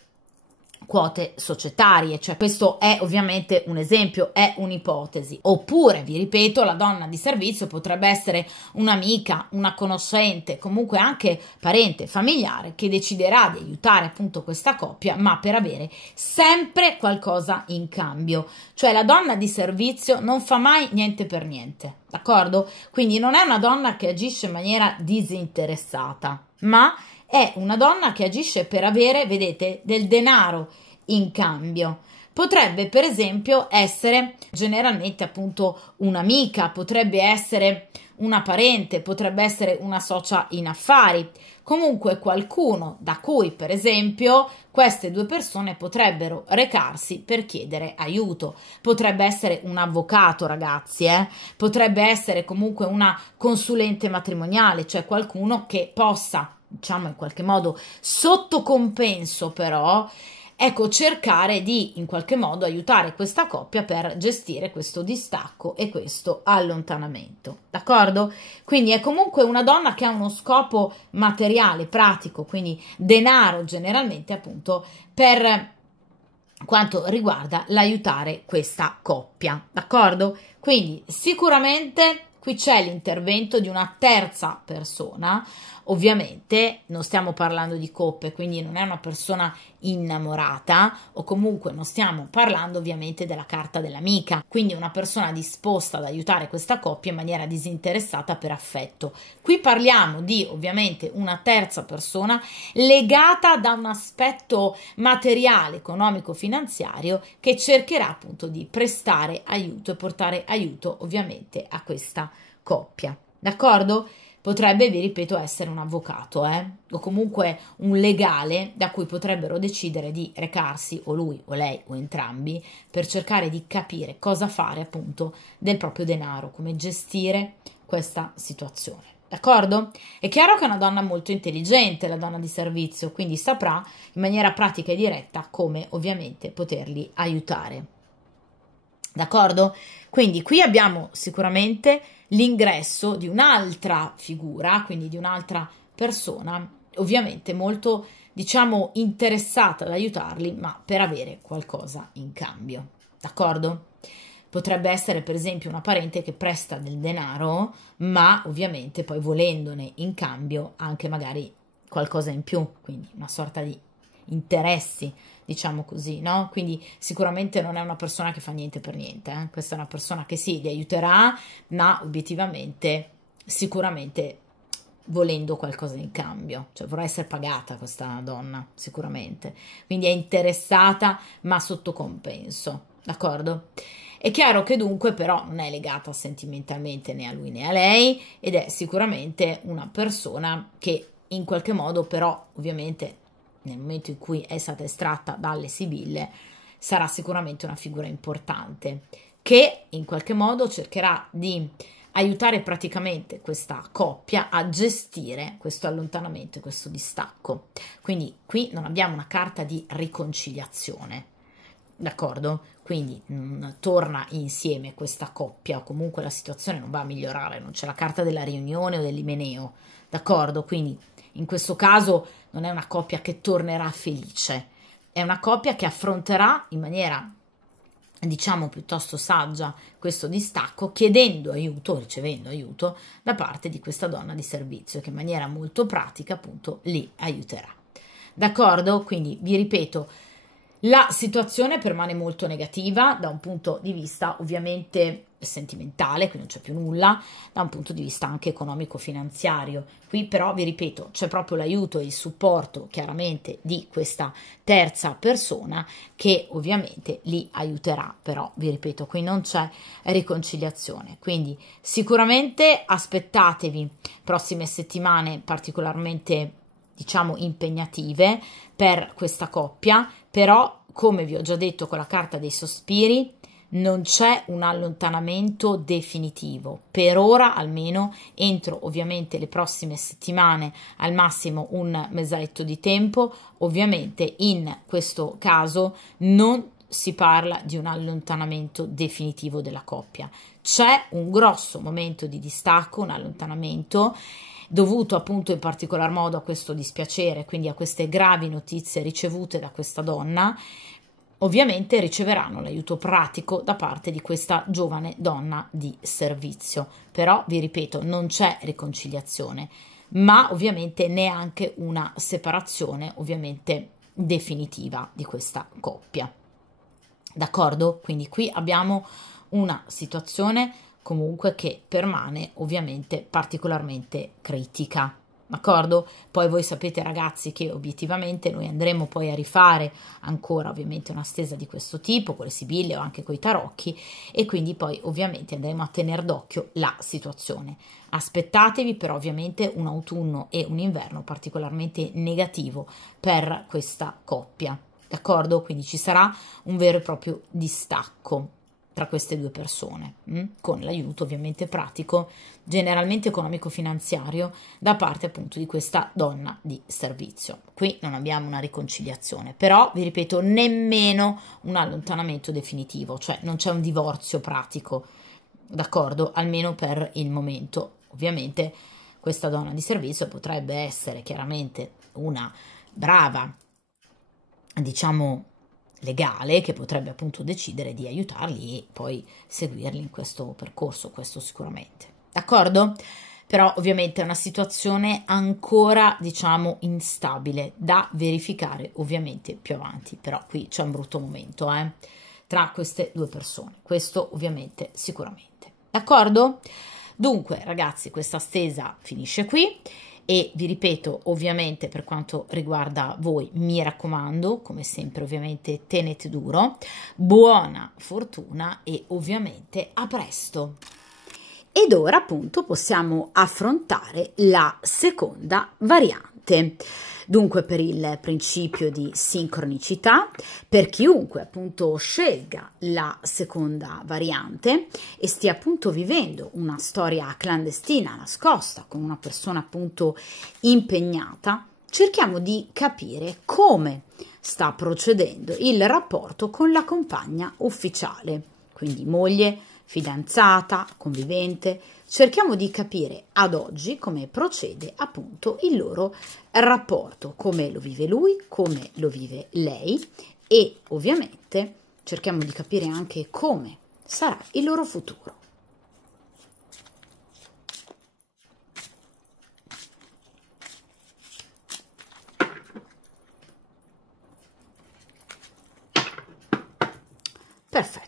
quote societarie, cioè questo è ovviamente un esempio, è un'ipotesi. Oppure, vi ripeto, la donna di servizio potrebbe essere un'amica, una conoscente, comunque anche parente, familiare, che deciderà di aiutare appunto questa coppia, ma per avere sempre qualcosa in cambio. Cioè la donna di servizio non fa mai niente per niente, d'accordo? Quindi non è una donna che agisce in maniera disinteressata, ma è una donna che agisce per avere, vedete, del denaro in cambio. Potrebbe per esempio essere generalmente appunto un'amica, potrebbe essere una parente, potrebbe essere una socia in affari, comunque qualcuno da cui per esempio queste due persone potrebbero recarsi per chiedere aiuto. Potrebbe essere un avvocato, ragazzi, potrebbe essere comunque una consulente matrimoniale, cioè qualcuno che possa, diciamo in qualche modo sotto compenso però, ecco, cercare di in qualche modo aiutare questa coppia per gestire questo distacco e questo allontanamento, d'accordo? Quindi è comunque una donna che ha uno scopo materiale, pratico, quindi denaro generalmente appunto per quanto riguarda l'aiutare questa coppia, d'accordo? Quindi sicuramente qui c'è l'intervento di una terza persona. Ovviamente non stiamo parlando di coppie, quindi non è una persona innamorata o comunque non stiamo parlando ovviamente della carta dell'amica, quindi una persona disposta ad aiutare questa coppia in maniera disinteressata per affetto. Qui parliamo di ovviamente una terza persona legata da un aspetto materiale, economico, finanziario che cercherà appunto di prestare aiuto e portare aiuto ovviamente a questa coppia, d'accordo? Potrebbe, vi ripeto, essere un avvocato, o comunque un legale da cui potrebbero decidere di recarsi o lui o lei o entrambi per cercare di capire cosa fare appunto del proprio denaro, come gestire questa situazione, d'accordo? È chiaro che è una donna molto intelligente, la donna di servizio, quindi saprà in maniera pratica e diretta come ovviamente poterli aiutare, d'accordo? Quindi qui abbiamo sicuramente l'ingresso di un'altra figura, quindi di un'altra persona, ovviamente molto, diciamo, interessata ad aiutarli, ma per avere qualcosa in cambio, d'accordo? Potrebbe essere per esempio una parente che presta del denaro, ma ovviamente poi volendone in cambio anche magari qualcosa in più, quindi una sorta di interessi, diciamo così, no? Quindi sicuramente non è una persona che fa niente per niente, eh? Questa è una persona che sì, li aiuterà, ma obiettivamente, sicuramente volendo qualcosa in cambio, cioè vorrà essere pagata questa donna, sicuramente, quindi è interessata ma sotto compenso, d'accordo? È chiaro che dunque però non è legata sentimentalmente né a lui né a lei ed è sicuramente una persona che in qualche modo però ovviamente nel momento in cui è stata estratta dalle sibille sarà sicuramente una figura importante che in qualche modo cercherà di aiutare praticamente questa coppia a gestire questo allontanamento e questo distacco. Quindi qui non abbiamo una carta di riconciliazione, d'accordo? Quindi torna insieme questa coppia o comunque la situazione non va a migliorare, non c'è la carta della riunione o dell'imeneo, d'accordo? Quindi in questo caso non è una coppia che tornerà felice, è una coppia che affronterà in maniera, diciamo, piuttosto saggia questo distacco, chiedendo aiuto, ricevendo aiuto da parte di questa donna di servizio che in maniera molto pratica appunto li aiuterà. D'accordo? Quindi vi ripeto, la situazione permane molto negativa da un punto di vista ovviamente sentimentale, qui non c'è più nulla, da un punto di vista anche economico-finanziario. Qui però vi ripeto, c'è proprio l'aiuto e il supporto chiaramente di questa terza persona che ovviamente li aiuterà, però vi ripeto, qui non c'è riconciliazione. Quindi sicuramente aspettatevi prossime settimane particolarmente, diciamo, impegnative per questa coppia, però come vi ho già detto con la carta dei sospiri non c'è un allontanamento definitivo per ora, almeno entro ovviamente le prossime settimane, al massimo un mesetto di tempo. Ovviamente in questo caso non si parla di un allontanamento definitivo della coppia, c'è un grosso momento di distacco, un allontanamento dovuto appunto in particolar modo a questo dispiacere, quindi a queste gravi notizie ricevute da questa donna. Ovviamente riceveranno l'aiuto pratico da parte di questa giovane donna di servizio, però vi ripeto non c'è riconciliazione, ma ovviamente neanche una separazione ovviamente definitiva di questa coppia, d'accordo? Quindi qui abbiamo una situazione comunque che permane ovviamente particolarmente critica, d'accordo? Poi voi sapete ragazzi che obiettivamente noi andremo poi a rifare ancora ovviamente una stesa di questo tipo con le sibille o anche con i tarocchi e quindi poi ovviamente andremo a tenere d'occhio la situazione. Aspettatevi però ovviamente un autunno e un inverno particolarmente negativo per questa coppia, d'accordo? Quindi ci sarà un vero e proprio distacco tra queste due persone, con l'aiuto ovviamente pratico, generalmente economico-finanziario, da parte appunto di questa donna di servizio. Qui non abbiamo una riconciliazione, però vi ripeto nemmeno un allontanamento definitivo, cioè non c'è un divorzio pratico, d'accordo? Almeno per il momento. Ovviamente questa donna di servizio potrebbe essere chiaramente una brava, diciamo, legale che potrebbe appunto decidere di aiutarli e poi seguirli in questo percorso, questo sicuramente, d'accordo? Però ovviamente è una situazione ancora, diciamo, instabile da verificare ovviamente più avanti, però qui c'è un brutto momento tra queste due persone, questo ovviamente sicuramente, d'accordo? Dunque ragazzi, questa stesa finisce qui. E vi ripeto, ovviamente per quanto riguarda voi, mi raccomando, come sempre ovviamente tenete duro, buona fortuna e ovviamente a presto. Ed ora appunto possiamo affrontare la seconda variante. Dunque per il principio di sincronicità, per chiunque appunto scelga la seconda variante e stia appunto vivendo una storia clandestina, nascosta, con una persona appunto impegnata, cerchiamo di capire come sta procedendo il rapporto con la compagna ufficiale, quindi moglie, fidanzata, convivente. Cerchiamo di capire ad oggi come procede appunto il loro rapporto, come lo vive lui, come lo vive lei e ovviamente cerchiamo di capire anche come sarà il loro futuro. Perfetto.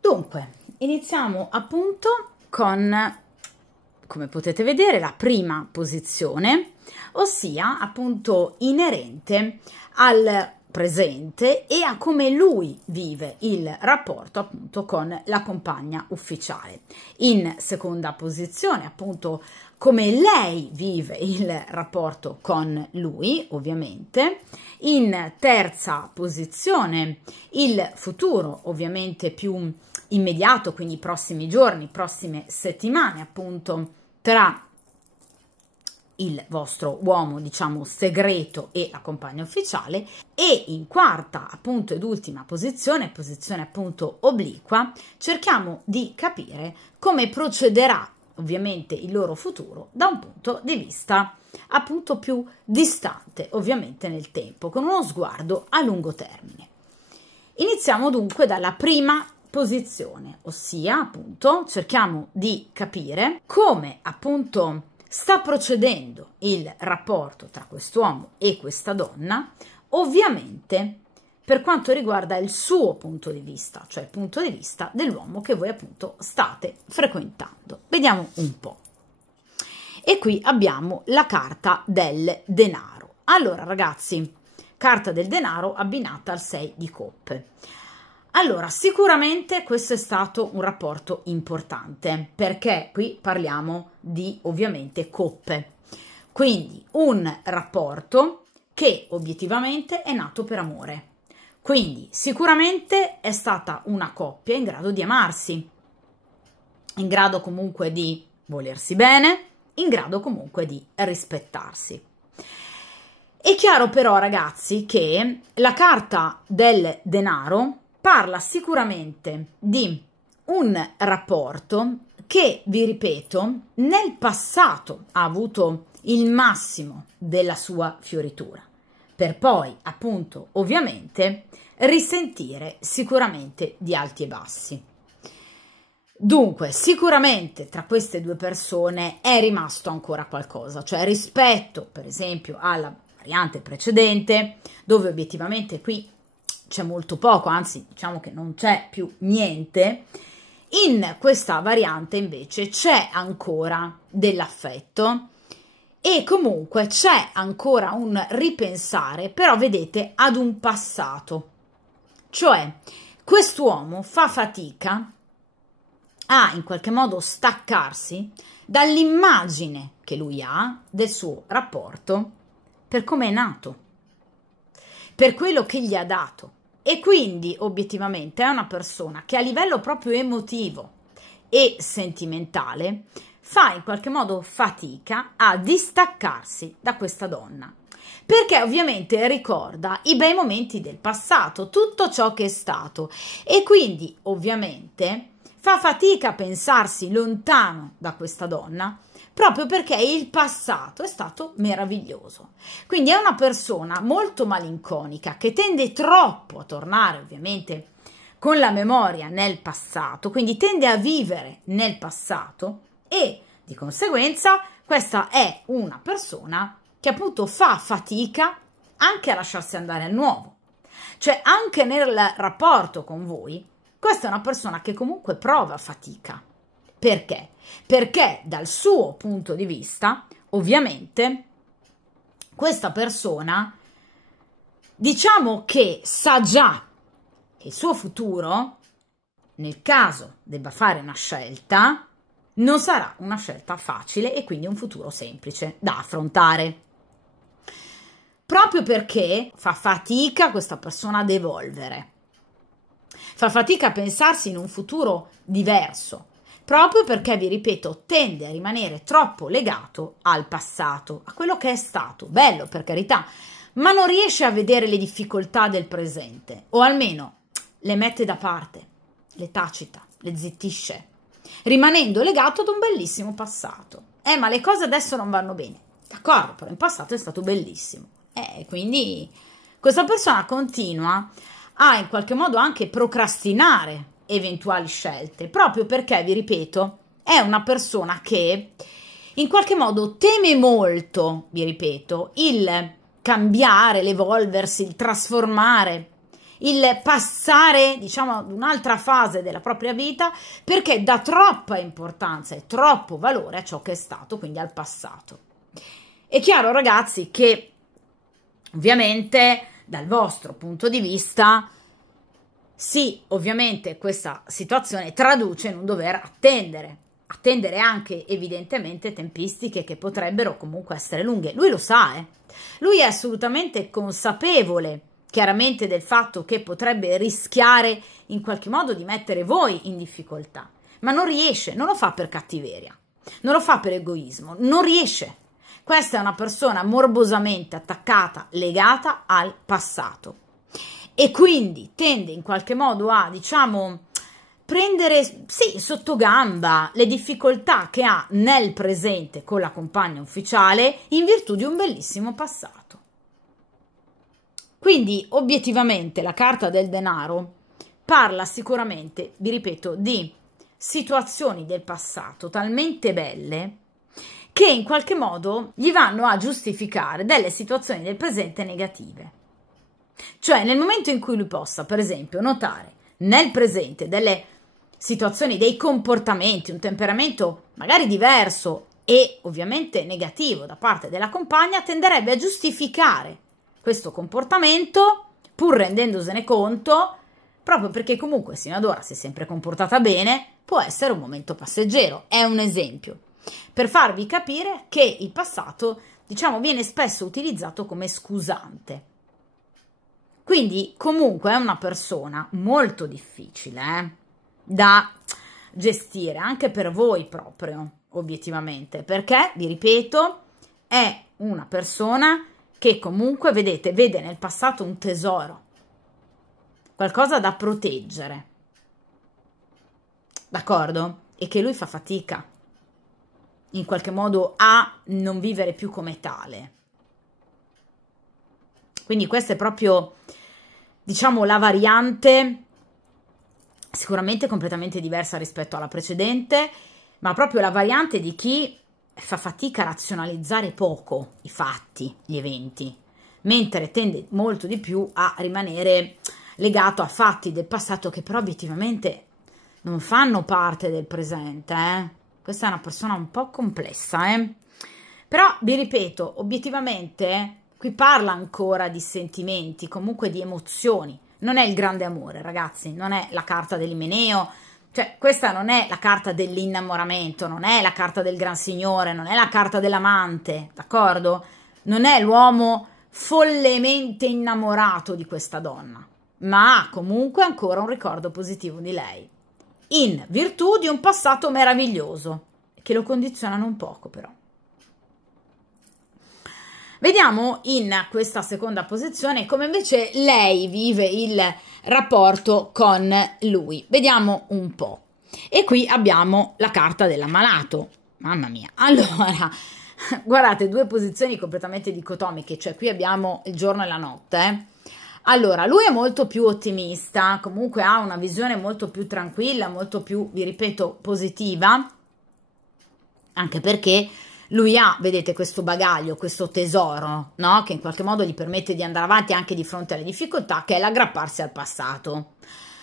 Dunque, iniziamo appunto con, come potete vedere, la prima posizione, ossia appunto inerente al presente e a come lui vive il rapporto appunto con la compagna ufficiale. In seconda posizione appunto come lei vive il rapporto con lui, ovviamente. In terza posizione il futuro, ovviamente più immediato, quindi i prossimi giorni, prossime settimane appunto tra il vostro uomo, diciamo, segreto e la compagna ufficiale. E in quarta appunto ed ultima posizione appunto obliqua, cerchiamo di capire come procederà ovviamente il loro futuro da un punto di vista appunto più distante, ovviamente nel tempo, con uno sguardo a lungo termine. Iniziamo dunque dalla prima posizione, ossia appunto cerchiamo di capire come appunto sta procedendo il rapporto tra quest'uomo e questa donna, ovviamente per quanto riguarda il suo punto di vista, cioè il punto di vista dell'uomo che voi appunto state frequentando. Vediamo un po'. E qui abbiamo la carta del denaro. Allora ragazzi, carta del denaro abbinata al 6 di coppe. Allora, sicuramente questo è stato un rapporto importante, perché qui parliamo di, ovviamente, coppe. Quindi un rapporto che obiettivamente è nato per amore. Quindi sicuramente è stata una coppia in grado di amarsi, in grado comunque di volersi bene, in grado comunque di rispettarsi. È chiaro però, ragazzi, che la carta del denaro parla sicuramente di un rapporto che, vi ripeto, nel passato ha avuto il massimo della sua fioritura, per poi, appunto, ovviamente, risentire sicuramente di alti e bassi. Dunque, sicuramente tra queste due persone è rimasto ancora qualcosa, cioè rispetto, per esempio, alla variante precedente, dove obiettivamente qui c'è molto poco, anzi diciamo che non c'è più niente. In questa variante invece c'è ancora dell'affetto e comunque c'è ancora un ripensare, però vedete, ad un passato. Cioè quest'uomo fa fatica a in qualche modo staccarsi dall'immagine che lui ha del suo rapporto per come è nato, per quello che gli ha dato. E quindi obiettivamente è una persona che a livello proprio emotivo e sentimentale fa in qualche modo fatica a distaccarsi da questa donna, perché ovviamente ricorda i bei momenti del passato, tutto ciò che è stato, e quindi ovviamente fa fatica a pensarsi lontano da questa donna, proprio perché il passato è stato meraviglioso. Quindi è una persona molto malinconica che tende troppo a tornare ovviamente con la memoria nel passato, quindi tende a vivere nel passato e di conseguenza questa è una persona che appunto fa fatica anche a lasciarsi andare al nuovo. Cioè anche nel rapporto con voi, questa è una persona che comunque prova fatica. Perché? Perché dal suo punto di vista, ovviamente, questa persona, diciamo che sa già che il suo futuro, nel caso debba fare una scelta, non sarà una scelta facile e quindi un futuro semplice da affrontare. proprio perché fa fatica questa persona ad evolvere, fa fatica a pensarsi in un futuro diverso, proprio perché, vi ripeto, tende a rimanere troppo legato al passato, a quello che è stato, bello per carità, ma non riesce a vedere le difficoltà del presente, o almeno le mette da parte, le tacita, le zittisce, rimanendo legato ad un bellissimo passato. Ma le cose adesso non vanno bene, d'accordo, però in passato è stato bellissimo. Quindi questa persona continua a in qualche modo anche procrastinare eventuali scelte, proprio perché, vi ripeto, è una persona che in qualche modo teme molto, vi ripeto, il cambiare, l'evolversi, il trasformare, il passare, diciamo, ad un'altra fase della propria vita, perché dà troppa importanza e troppo valore a ciò che è stato, quindi al passato. È chiaro, ragazzi, che ovviamente dal vostro punto di vista, sì, ovviamente questa situazione traduce in un dover attendere anche evidentemente tempistiche che potrebbero comunque essere lunghe. Lui lo sa, lui è assolutamente consapevole chiaramente del fatto che potrebbe rischiare in qualche modo di mettere voi in difficoltà, ma non riesce, non lo fa per cattiveria, non lo fa per egoismo, non riesce. Questa è una persona morbosamente attaccata, legata al passato e quindi tende in qualche modo a, diciamo, prendere, sì, sotto gamba le difficoltà che ha nel presente con la compagna ufficiale in virtù di un bellissimo passato. Quindi, obiettivamente, la carta del denaro parla sicuramente, vi ripeto, di situazioni del passato talmente belle che in qualche modo gli vanno a giustificare delle situazioni del presente negative. Cioè, nel momento in cui lui possa, per esempio, notare nel presente delle situazioni, dei comportamenti, un temperamento magari diverso e ovviamente negativo da parte della compagna, tenderebbe a giustificare questo comportamento, pur rendendosene conto, proprio perché comunque sino ad ora si è sempre comportata bene, può essere un momento passeggero. È un esempio per farvi capire che il passato, diciamo, viene spesso utilizzato come scusante. Quindi comunque è una persona molto difficile da gestire, anche per voi proprio, obiettivamente, perché, vi ripeto, è una persona che comunque, vedete, vede nel passato un tesoro, qualcosa da proteggere, d'accordo? E che lui fa fatica in qualche modo a non vivere più come tale. Quindi questa è proprio, diciamo, la variante sicuramente completamente diversa rispetto alla precedente, ma proprio la variante di chi fa fatica a razionalizzare poco i fatti, gli eventi, mentre tende molto di più a rimanere legato a fatti del passato che però obiettivamente non fanno parte del presente. Questa è una persona un po' complessa, però vi ripeto, obiettivamente qui parla ancora di sentimenti, comunque di emozioni. Non è il grande amore, ragazzi, non è la carta dell'Imeneo, cioè questa non è la carta dell'innamoramento, non è la carta del gran signore, non è la carta dell'amante, d'accordo? Non è l'uomo follemente innamorato di questa donna, ma ha comunque ancora un ricordo positivo di lei, in virtù di un passato meraviglioso, che lo condiziona non poco però. Vediamo in questa seconda posizione come invece lei vive il rapporto con lui. Vediamo un po'. E qui abbiamo la carta dell'ammalato. Mamma mia. Allora, guardate, due posizioni completamente dicotomiche, cioè qui abbiamo il giorno e la notte. Allora, lui è molto più ottimista, comunque ha una visione molto più tranquilla, molto più, vi ripeto, positiva, anche perché lui ha, vedete, questo bagaglio, questo tesoro, no? Che in qualche modo gli permette di andare avanti anche di fronte alle difficoltà, che è l'aggrapparsi al passato.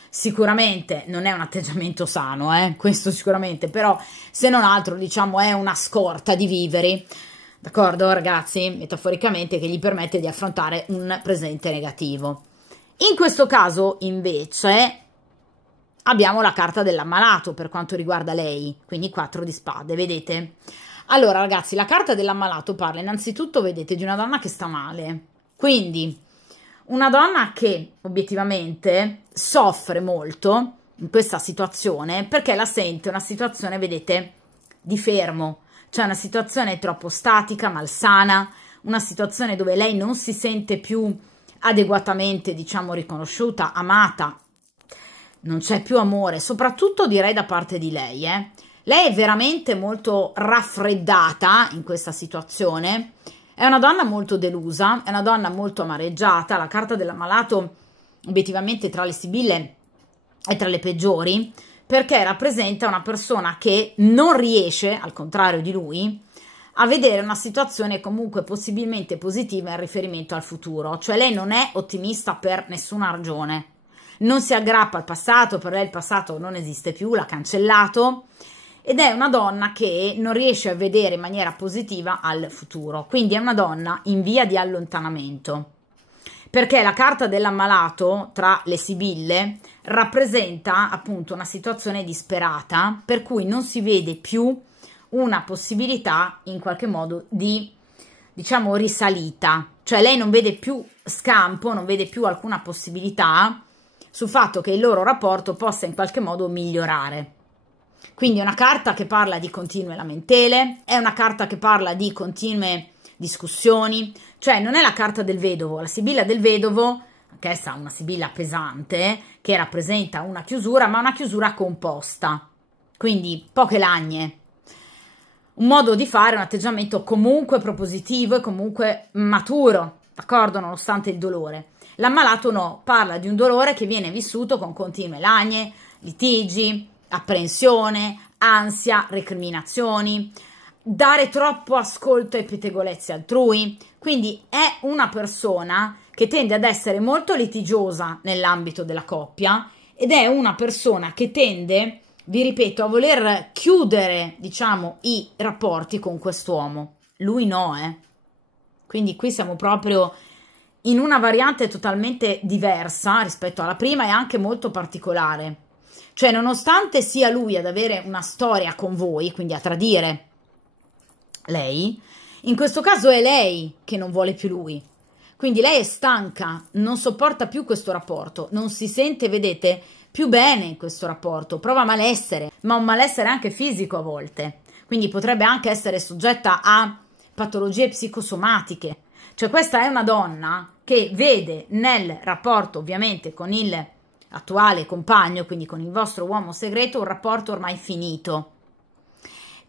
Sicuramente non è un atteggiamento sano, questo sicuramente, però se non altro, diciamo, è una scorta di vivere, d'accordo, ragazzi? Metaforicamente, che gli permette di affrontare un presente negativo. In questo caso, invece, abbiamo la carta dell'ammalato per quanto riguarda lei, quindi 4 di spade, vedete? Allora, ragazzi, la carta dell'ammalato parla innanzitutto, vedete, di una donna che sta male, Quindi una donna che obiettivamente soffre molto in questa situazione perché la sente una situazione, vedete, di fermo, cioè una situazione troppo statica, malsana, una situazione dove lei non si sente più adeguatamente, diciamo, riconosciuta, amata, non c'è più amore, soprattutto direi da parte di lei, Lei è veramente molto raffreddata in questa situazione, è una donna molto delusa, è una donna molto amareggiata, la carta dell'ammalato obiettivamente tra le sibille è tra le peggiori, perché rappresenta una persona che non riesce, al contrario di lui, a vedere una situazione comunque possibilmente positiva in riferimento al futuro, cioè lei non è ottimista per nessuna ragione, non si aggrappa al passato, per lei il passato non esiste più, l'ha cancellato, ed è una donna che non riesce a vedere in maniera positiva al futuro, quindi è una donna in via di allontanamento, perché la carta dell'ammalato tra le sibille rappresenta appunto una situazione disperata, per cui non si vede più una possibilità in qualche modo di, diciamo, risalita, cioè lei non vede più scampo, non vede più alcuna possibilità sul fatto che il loro rapporto possa in qualche modo migliorare. Quindi è una carta che parla di continue lamentele, è una carta che parla di continue discussioni, cioè non è la carta del vedovo, la sibilla del vedovo, anch'essa una sibilla pesante, che rappresenta una chiusura, ma una chiusura composta, quindi poche lagne, un modo di fare, un atteggiamento comunque propositivo e comunque maturo, d'accordo, nonostante il dolore. L'ammalato no, parla di un dolore che viene vissuto con continue lagne, litigi, apprensione, ansia, recriminazioni, dare troppo ascolto ai pettegolezzi altrui, quindi è una persona che tende ad essere molto litigiosa nell'ambito della coppia ed è una persona che tende, vi ripeto, a voler chiudere, diciamo, i rapporti con quest'uomo. Lui no, Quindi qui siamo proprio in una variante totalmente diversa rispetto alla prima e anche molto particolare. Cioè, nonostante sia lui ad avere una storia con voi, quindi a tradire lei, in questo caso è lei che non vuole più lui. Quindi lei è stanca, non sopporta più questo rapporto, non si sente, vedete, più bene in questo rapporto, prova malessere, ma un malessere anche fisico a volte. Quindi potrebbe anche essere soggetta a patologie psicosomatiche. Cioè questa è una donna che vede nel rapporto ovviamente con il attuale compagno, quindi con il vostro uomo segreto, un rapporto ormai finito,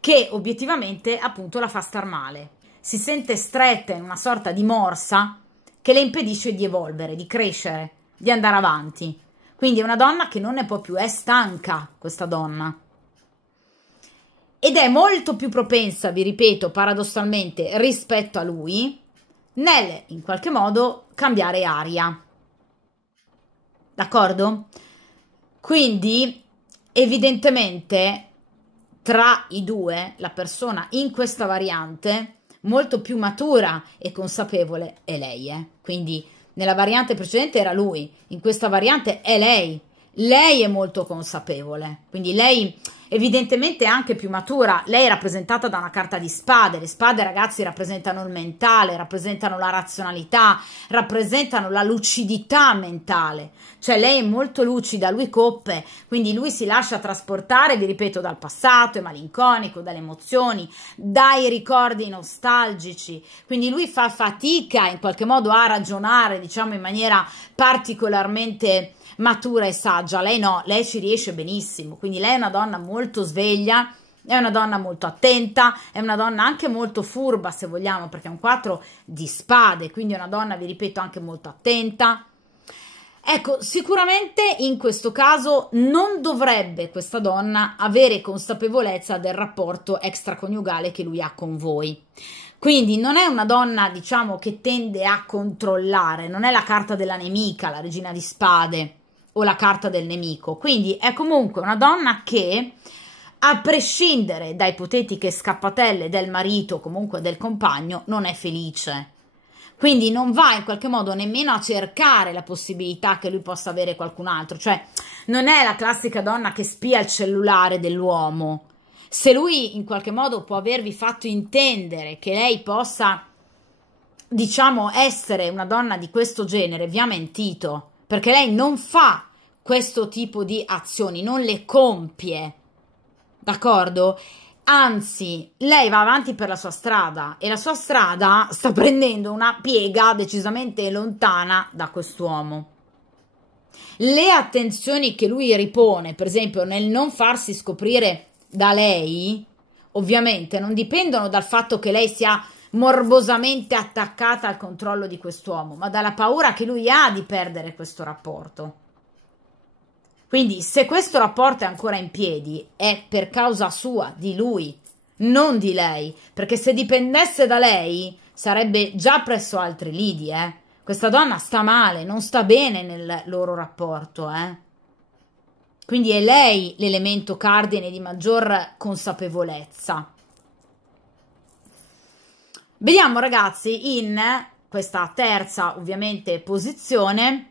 che obiettivamente appunto la fa star male. Si sente stretta in una sorta di morsa che le impedisce di evolvere, di crescere, di andare avanti. Quindi è una donna che non ne può più, è stanca questa donna. Ed è molto più propensa, vi ripeto, paradossalmente, rispetto a lui, nel, in qualche modo, cambiare aria. D'accordo? Quindi, evidentemente, tra i due, la persona in questa variante, molto più matura e consapevole, è lei, Quindi, nella variante precedente era lui, in questa variante è lei. Lei è molto consapevole, quindi lei evidentemente è anche più matura. Lei è rappresentata da una carta di spade. Le spade, ragazzi, rappresentano il mentale, rappresentano la razionalità, rappresentano la lucidità mentale. Cioè lei è molto lucida, lui coppe, quindi lui si lascia trasportare, vi ripeto, dal passato, è malinconico, dalle emozioni, dai ricordi nostalgici. Quindi lui fa fatica in qualche modo a ragionare, diciamo, in maniera particolarmente matura e saggia. Lei no, lei ci riesce benissimo, quindi lei è una donna molto sveglia, è una donna molto attenta, è una donna anche molto furba, se vogliamo, perché è un 4 di spade, quindi è una donna, vi ripeto, anche molto attenta. Ecco, sicuramente in questo caso non dovrebbe questa donna avere consapevolezza del rapporto extraconiugale che lui ha con voi. Quindi non è una donna, diciamo, che tende a controllare, non è la carta della nemica, la regina di spade, o la carta del nemico. Quindi è comunque una donna che, a prescindere da ipotetiche scappatelle del marito o comunque del compagno, non è felice. Quindi non va in qualche modo nemmeno a cercare la possibilità che lui possa avere qualcun altro. Cioè non è la classica donna che spia il cellulare dell'uomo. Se lui in qualche modo può avervi fatto intendere che lei possa diciamo, essere una donna di questo genere vi ha mentito, perché lei non fa questo tipo di azioni, non le compie, d'accordo? Anzi, lei va avanti per la sua strada e la sua strada sta prendendo una piega decisamente lontana da quest'uomo. Le attenzioni che lui ripone, per esempio, nel non farsi scoprire da lei, ovviamente non dipendono dal fatto che lei sia morbosamente attaccata al controllo di quest'uomo, ma dalla paura che lui ha di perdere questo rapporto. Quindi se questo rapporto è ancora in piedi è per causa sua, di lui, non di lei, perché se dipendesse da lei sarebbe già presso altri lidi, Questa donna sta male, non sta bene nel loro rapporto, Quindi è lei l'elemento cardine di maggior consapevolezza. Vediamo, ragazzi, in questa terza, ovviamente, posizione,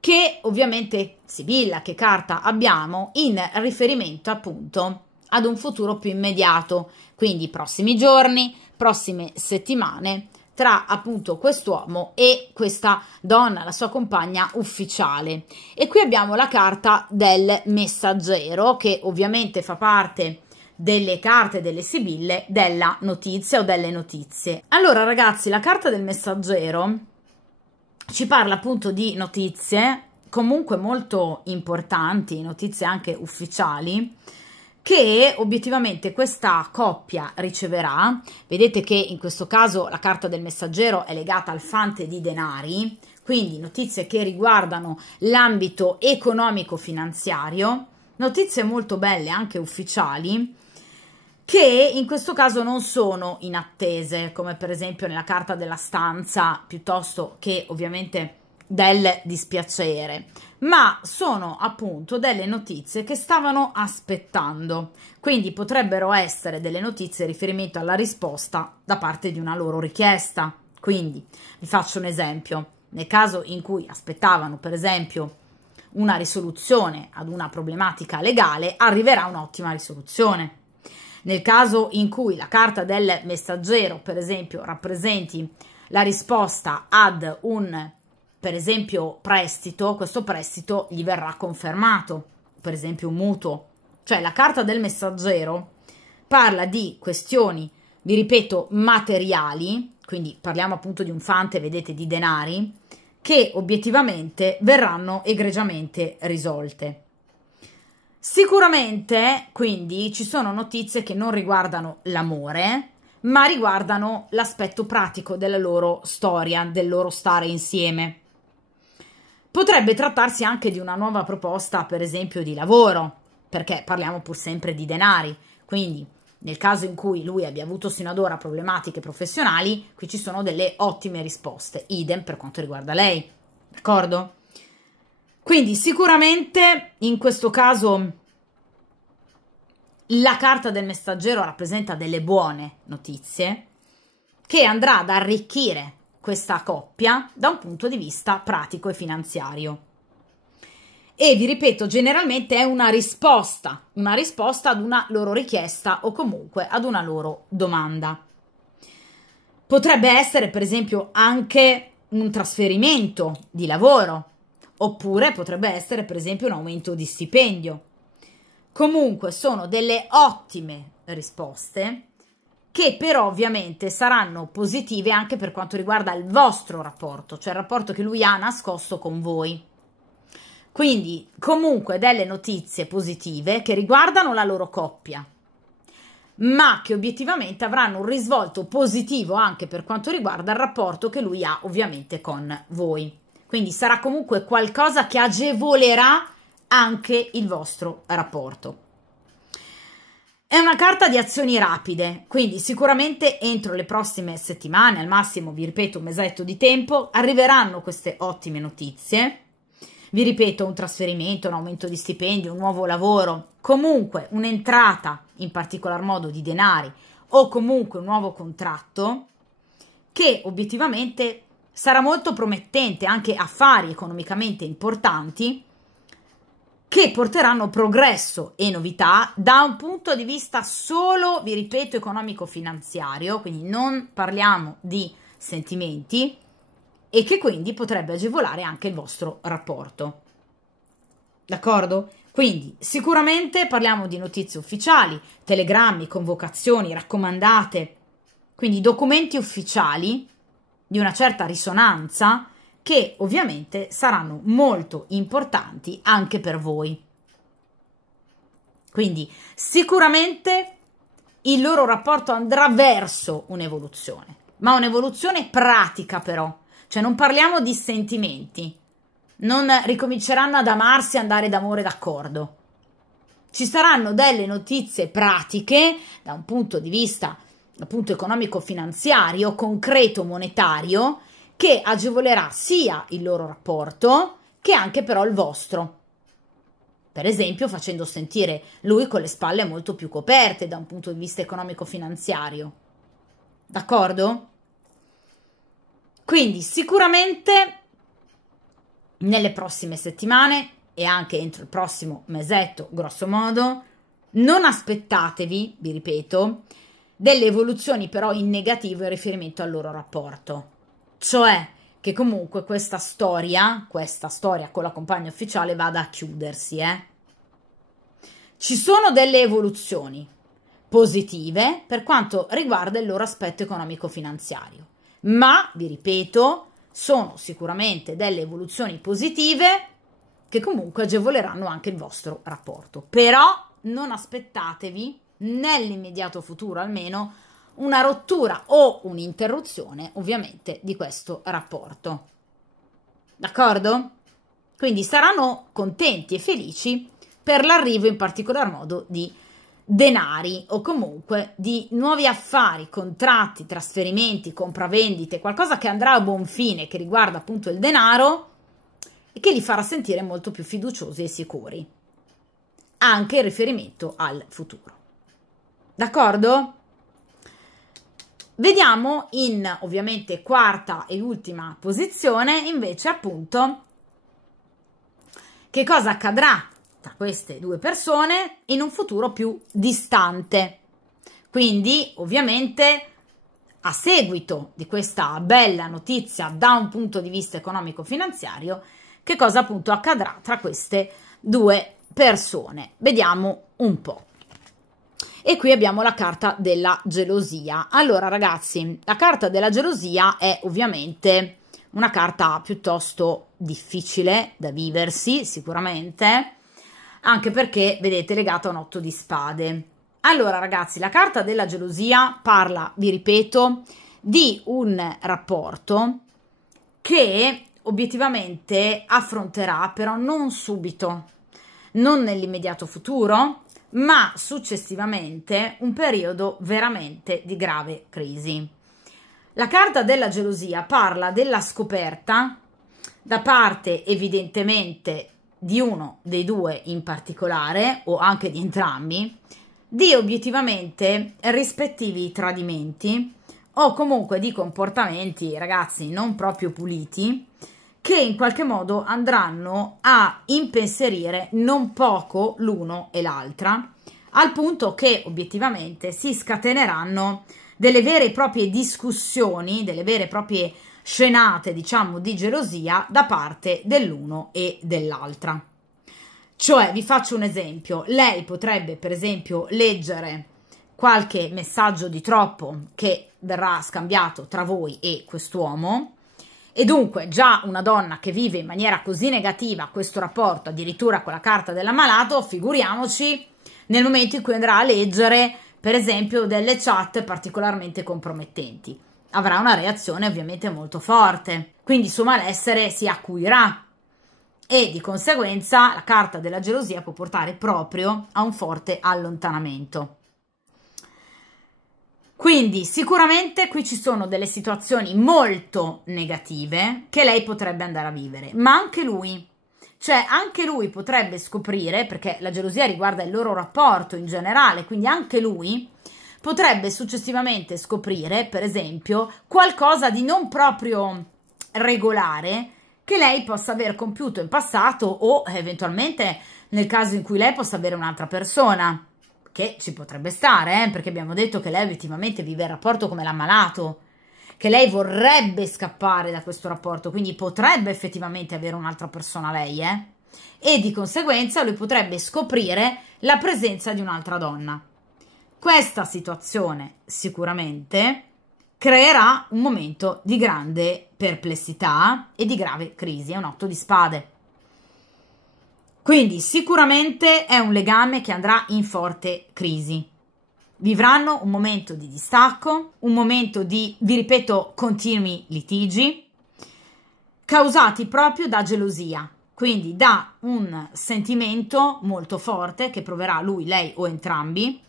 che ovviamente Sibilla, che carta abbiamo in riferimento appunto ad un futuro più immediato, quindi prossimi giorni, prossime settimane, tra appunto quest'uomo e questa donna, la sua compagna ufficiale. E qui abbiamo la carta del messaggero, che ovviamente fa parte delle carte delle Sibille della notizia o delle notizie. Allora, ragazzi, la carta del messaggero ci parla appunto di notizie comunque molto importanti, notizie anche ufficiali, che obiettivamente questa coppia riceverà. Vedete che in questo caso la carta del messaggero è legata al fante di denari, quindi notizie che riguardano l'ambito economico-finanziario, notizie molto belle anche ufficiali, che in questo caso non sono inattese, come per esempio nella carta della stanza, piuttosto che ovviamente del dispiacere, ma sono appunto delle notizie che stavano aspettando, quindi potrebbero essere delle notizie in riferimento alla risposta da parte di una loro richiesta. Quindi vi faccio un esempio: nel caso in cui aspettavano per esempio una risoluzione ad una problematica legale, arriverà un'ottima risoluzione. Nel caso in cui la carta del messaggero, per esempio, rappresenti la risposta ad un, per esempio, prestito, questo prestito gli verrà confermato, per esempio un mutuo. Cioè la carta del messaggero parla di questioni, vi ripeto, materiali, quindi parliamo appunto di un fante, vedete, di denari, che obiettivamente verranno egregiamente risolte. Sicuramente, quindi, ci sono notizie che non riguardano l'amore, ma riguardano l'aspetto pratico della loro storia, del loro stare insieme. Potrebbe trattarsi anche di una nuova proposta, per esempio, di lavoro, perché parliamo pur sempre di denari. Quindi, nel caso in cui lui abbia avuto sino ad ora problematiche professionali, qui ci sono delle ottime risposte. Idem per quanto riguarda lei, d'accordo? Quindi sicuramente in questo caso la carta del messaggero rappresenta delle buone notizie che andrà ad arricchire questa coppia da un punto di vista pratico e finanziario. E vi ripeto, generalmente è una risposta ad una loro richiesta o comunque ad una loro domanda. Potrebbe essere per esempio anche un trasferimento di lavoro, oppure potrebbe essere per esempio un aumento di stipendio. Comunque sono delle ottime risposte che però ovviamente saranno positive anche per quanto riguarda il vostro rapporto, cioè il rapporto che lui ha nascosto con voi. Quindi comunque delle notizie positive che riguardano la loro coppia, ma che obiettivamente avranno un risvolto positivo anche per quanto riguarda il rapporto che lui ha ovviamente con voi. Quindi sarà comunque qualcosa che agevolerà anche il vostro rapporto. È una carta di azioni rapide, quindi sicuramente entro le prossime settimane, al massimo, vi ripeto, un mesetto di tempo, arriveranno queste ottime notizie. Vi ripeto, un trasferimento, un aumento di stipendio, un nuovo lavoro, comunque un'entrata, in particolar modo di denari, o comunque un nuovo contratto, che obiettivamente sarà molto promettente, anche affari economicamente importanti, che porteranno progresso e novità da un punto di vista solo, vi ripeto, economico-finanziario, quindi non parliamo di sentimenti e che quindi potrebbe agevolare anche il vostro rapporto. D'accordo? Quindi sicuramente parliamo di notizie ufficiali, telegrammi, convocazioni, raccomandate, quindi documenti ufficiali di una certa risonanza che ovviamente saranno molto importanti anche per voi. Quindi sicuramente il loro rapporto andrà verso un'evoluzione, ma un'evoluzione pratica però, cioè non parliamo di sentimenti, non ricominceranno ad amarsi e andare d'amore d'accordo. Ci saranno delle notizie pratiche da un punto di vista appunto economico-finanziario, concreto, monetario, che agevolerà sia il loro rapporto che anche però il vostro. Per esempio facendo sentire lui con le spalle molto più coperte da un punto di vista economico-finanziario. D'accordo? Quindi sicuramente nelle prossime settimane e anche entro il prossimo mesetto, grosso modo, non aspettatevi, vi ripeto, delle evoluzioni però in negativo in riferimento al loro rapporto. Cioè che comunque questa storia con la compagna ufficiale vada a chiudersi, Ci sono delle evoluzioni positive per quanto riguarda il loro aspetto economico-finanziario, ma, vi ripeto, sono sicuramente delle evoluzioni positive che comunque agevoleranno anche il vostro rapporto. Però non aspettatevi, nell'immediato futuro almeno, una rottura o un'interruzione ovviamente di questo rapporto. D'accordo? Quindi saranno contenti e felici per l'arrivo in particolar modo di denari o comunque di nuovi affari, contratti, trasferimenti, compravendite, qualcosa che andrà a buon fine, che riguarda appunto il denaro e che li farà sentire molto più fiduciosi e sicuri, anche in riferimento al futuro. D'accordo? Vediamo in ovviamente quarta e ultima posizione invece appunto che cosa accadrà tra queste due persone in un futuro più distante. Quindi ovviamente a seguito di questa bella notizia da un punto di vista economico-finanziario, che cosa appunto accadrà tra queste due persone. Vediamo un po'. E qui abbiamo la carta della gelosia. Allora ragazzi, la carta della gelosia è ovviamente una carta piuttosto difficile da viversi sicuramente, anche perché vedete legata a un 8 di spade. Allora ragazzi, la carta della gelosia parla, vi ripeto, di un rapporto che obiettivamente affronterà però non subito, non nell'immediato futuro, ma successivamente un periodo veramente di grave crisi. La carta della gelosia parla della scoperta da parte evidentemente di uno dei due in particolare o anche di entrambi di obiettivamente rispettivi tradimenti o comunque di comportamenti, ragazzi, non proprio puliti, che in qualche modo andranno a impensierire non poco l'uno e l'altra, al punto che obiettivamente si scateneranno delle vere e proprie discussioni, delle vere e proprie scenate, diciamo, di gelosia da parte dell'uno e dell'altra. Cioè, vi faccio un esempio, lei potrebbe per esempio leggere qualche messaggio di troppo che verrà scambiato tra voi e quest'uomo, e dunque già una donna che vive in maniera così negativa questo rapporto, addirittura con la carta dell'ammalato, figuriamoci nel momento in cui andrà a leggere per esempio delle chat particolarmente compromettenti. Avrà una reazione ovviamente molto forte, quindi il suo malessere si acuirà e di conseguenza la carta della gelosia può portare proprio a un forte allontanamento. Quindi sicuramente qui ci sono delle situazioni molto negative che lei potrebbe andare a vivere, ma anche lui, cioè anche lui potrebbe scoprire, perché la gelosia riguarda il loro rapporto in generale, quindi anche lui potrebbe successivamente scoprire, per esempio, qualcosa di non proprio regolare che lei possa aver compiuto in passato o eventualmente nel caso in cui lei possa avere un'altra persona, che ci potrebbe stare, perché abbiamo detto che lei obiettivamente vive il rapporto come l'ammalato, che lei vorrebbe scappare da questo rapporto, quindi potrebbe effettivamente avere un'altra persona lei, e di conseguenza lui potrebbe scoprire la presenza di un'altra donna. Questa situazione sicuramente creerà un momento di grande perplessità e di grave crisi, è un 8 di spade. Quindi sicuramente è un legame che andrà in forte crisi. Vivranno un momento di distacco, un momento di, vi ripeto, continui litigi, causati proprio da gelosia, quindi da un sentimento molto forte che proverà lui, lei o entrambi,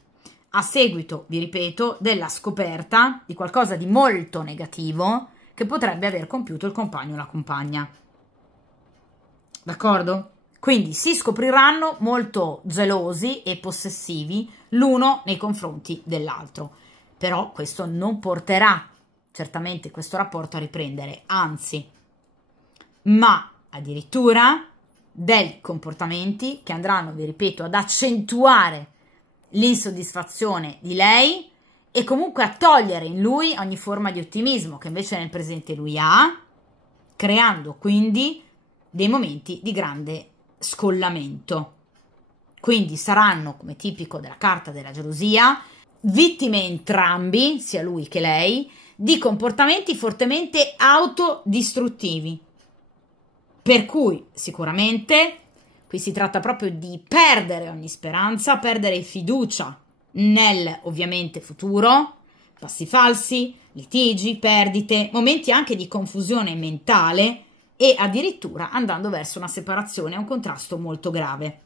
a seguito, vi ripeto, della scoperta di qualcosa di molto negativo che potrebbe aver compiuto il compagno o la compagna. D'accordo? Quindi si scopriranno molto gelosi e possessivi l'uno nei confronti dell'altro. Però questo non porterà certamente questo rapporto a riprendere, anzi, ma addirittura dei comportamenti che andranno, vi ripeto, ad accentuare l'insoddisfazione di lei e comunque a togliere in lui ogni forma di ottimismo che invece nel presente lui ha, creando quindi dei momenti di grande scollamento. Quindi saranno, come tipico della carta della gelosia, vittime entrambi, sia lui che lei, di comportamenti fortemente autodistruttivi. Per cui sicuramente qui si tratta proprio di perdere ogni speranza, perdere fiducia nel ovviamente futuro, passi falsi, litigi, perdite, momenti anche di confusione mentale e addirittura andando verso una separazione, un contrasto molto grave.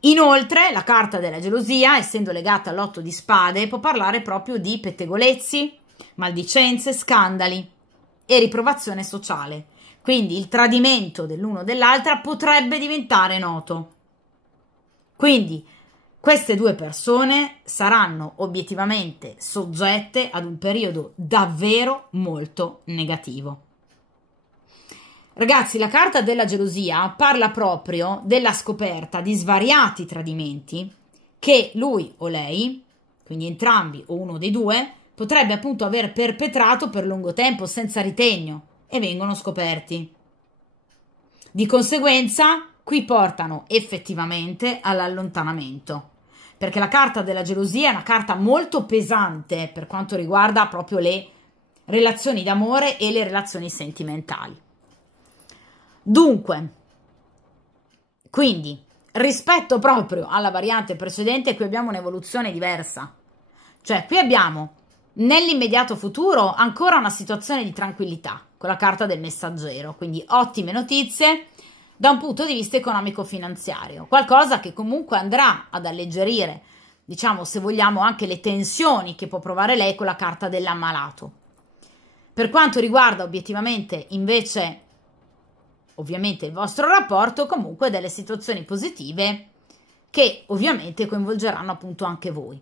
Inoltre la carta della gelosia, essendo legata all'8 di spade, può parlare proprio di pettegolezzi, maldicenze, scandali e riprovazione sociale. Quindi il tradimento dell'uno o dell'altra potrebbe diventare noto. Quindi queste due persone saranno obiettivamente soggette ad un periodo davvero molto negativo. Ragazzi, la carta della gelosia parla proprio della scoperta di svariati tradimenti che lui o lei, quindi entrambi o uno dei due, potrebbe appunto aver perpetrato per lungo tempo senza ritegno e vengono scoperti. Di conseguenza, qui portano effettivamente all'allontanamento, perché la carta della gelosia è una carta molto pesante per quanto riguarda proprio le relazioni d'amore e le relazioni sentimentali. Dunque, quindi, rispetto proprio alla variante precedente, qui abbiamo un'evoluzione diversa. Cioè, qui abbiamo nell'immediato futuro ancora una situazione di tranquillità, con la carta del messaggero, quindi ottime notizie da un punto di vista economico-finanziario, qualcosa che comunque andrà ad alleggerire, diciamo, se vogliamo, anche le tensioni che può provare lei con la carta dell'ammalato. Per quanto riguarda obiettivamente invece ovviamente il vostro rapporto, comunque delle situazioni positive che ovviamente coinvolgeranno appunto anche voi.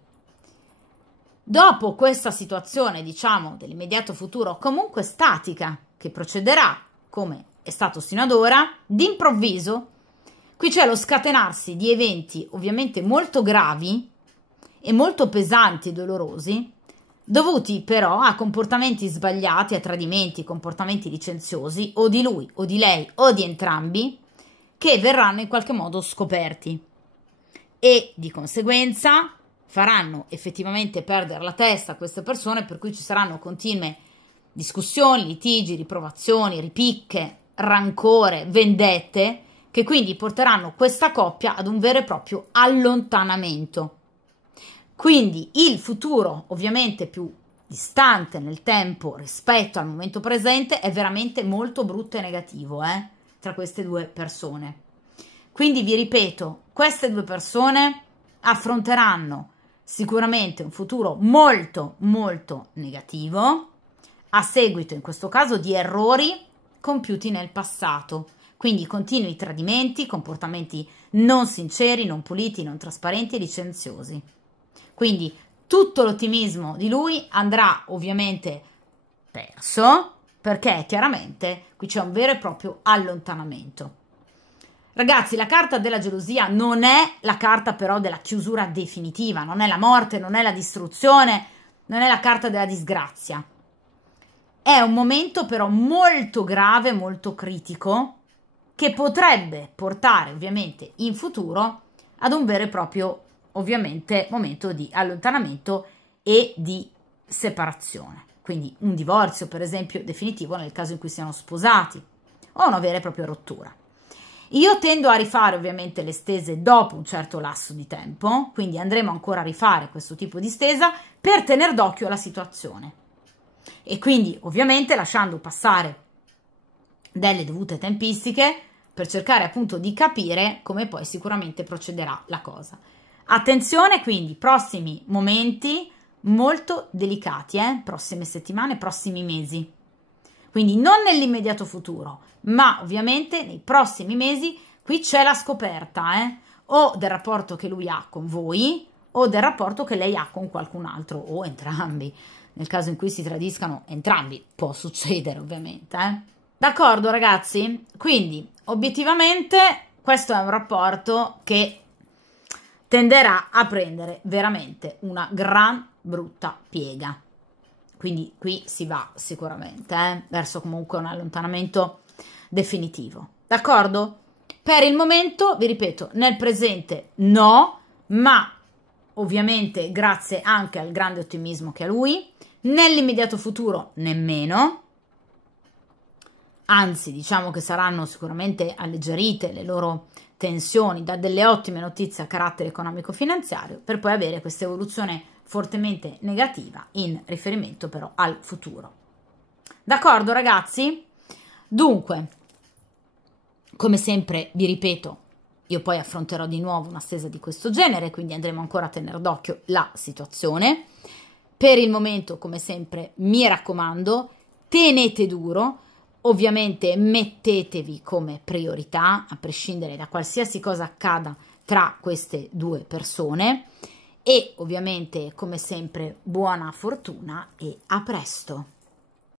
Dopo questa situazione, diciamo, dell'immediato futuro comunque statica, che procederà come è stato sino ad ora, d'improvviso, qui c'è lo scatenarsi di eventi ovviamente molto gravi e molto pesanti e dolorosi, dovuti però a comportamenti sbagliati, a tradimenti, comportamenti licenziosi o di lui o di lei o di entrambi che verranno in qualche modo scoperti e di conseguenza faranno effettivamente perdere la testa a queste persone, per cui ci saranno continue discussioni, litigi, riprovazioni, ripicche, rancore, vendette, che quindi porteranno questa coppia ad un vero e proprio allontanamento. Quindi il futuro, ovviamente più distante nel tempo rispetto al momento presente, è veramente molto brutto e negativo tra queste due persone. Quindi vi ripeto, queste due persone affronteranno sicuramente un futuro molto molto negativo a seguito in questo caso di errori compiuti nel passato, quindi continui tradimenti, comportamenti non sinceri, non puliti, non trasparenti e licenziosi. Quindi tutto l'ottimismo di lui andrà ovviamente perso, perché chiaramente qui c'è un vero e proprio allontanamento. Ragazzi, la carta della gelosia non è la carta però della chiusura definitiva, non è la morte, non è la distruzione, non è la carta della disgrazia. È un momento però molto grave, molto critico, che potrebbe portare ovviamente in futuro ad un vero e proprio, ovviamente, momento di allontanamento e di separazione. Quindi un divorzio, per esempio, definitivo nel caso in cui siano sposati, o una vera e propria rottura. Io tendo a rifare ovviamente le stese dopo un certo lasso di tempo, quindi andremo ancora a rifare questo tipo di stesa per tenere d'occhio la situazione. E quindi ovviamente lasciando passare delle dovute tempistiche per cercare appunto di capire come poi sicuramente procederà la cosa. Attenzione quindi, prossimi momenti molto delicati, prossime settimane, prossimi mesi. Quindi non nell'immediato futuro, ma ovviamente nei prossimi mesi qui c'è la scoperta, o del rapporto che lui ha con voi o del rapporto che lei ha con qualcun altro o entrambi. Nel caso in cui si tradiscano entrambi, può succedere ovviamente. D'accordo ragazzi? Quindi obiettivamente questo è un rapporto che tenderà a prendere veramente una gran brutta piega. Quindi qui si va sicuramente verso comunque un allontanamento definitivo. D'accordo? Per il momento, vi ripeto, nel presente no, ma ovviamente grazie anche al grande ottimismo che ha lui, nell'immediato futuro nemmeno, anzi diciamo che saranno sicuramente alleggerite le loro tensioni da delle ottime notizie a carattere economico-finanziario, per poi avere questa evoluzione fortemente negativa in riferimento però al futuro. D'accordo ragazzi? Dunque, come sempre vi ripeto, io poi affronterò di nuovo una stesa di questo genere, quindi andremo ancora a tenere d'occhio la situazione. Per il momento, come sempre, mi raccomando, tenete duro, ovviamente mettetevi come priorità, a prescindere da qualsiasi cosa accada tra queste due persone, e ovviamente, come sempre, buona fortuna e a presto!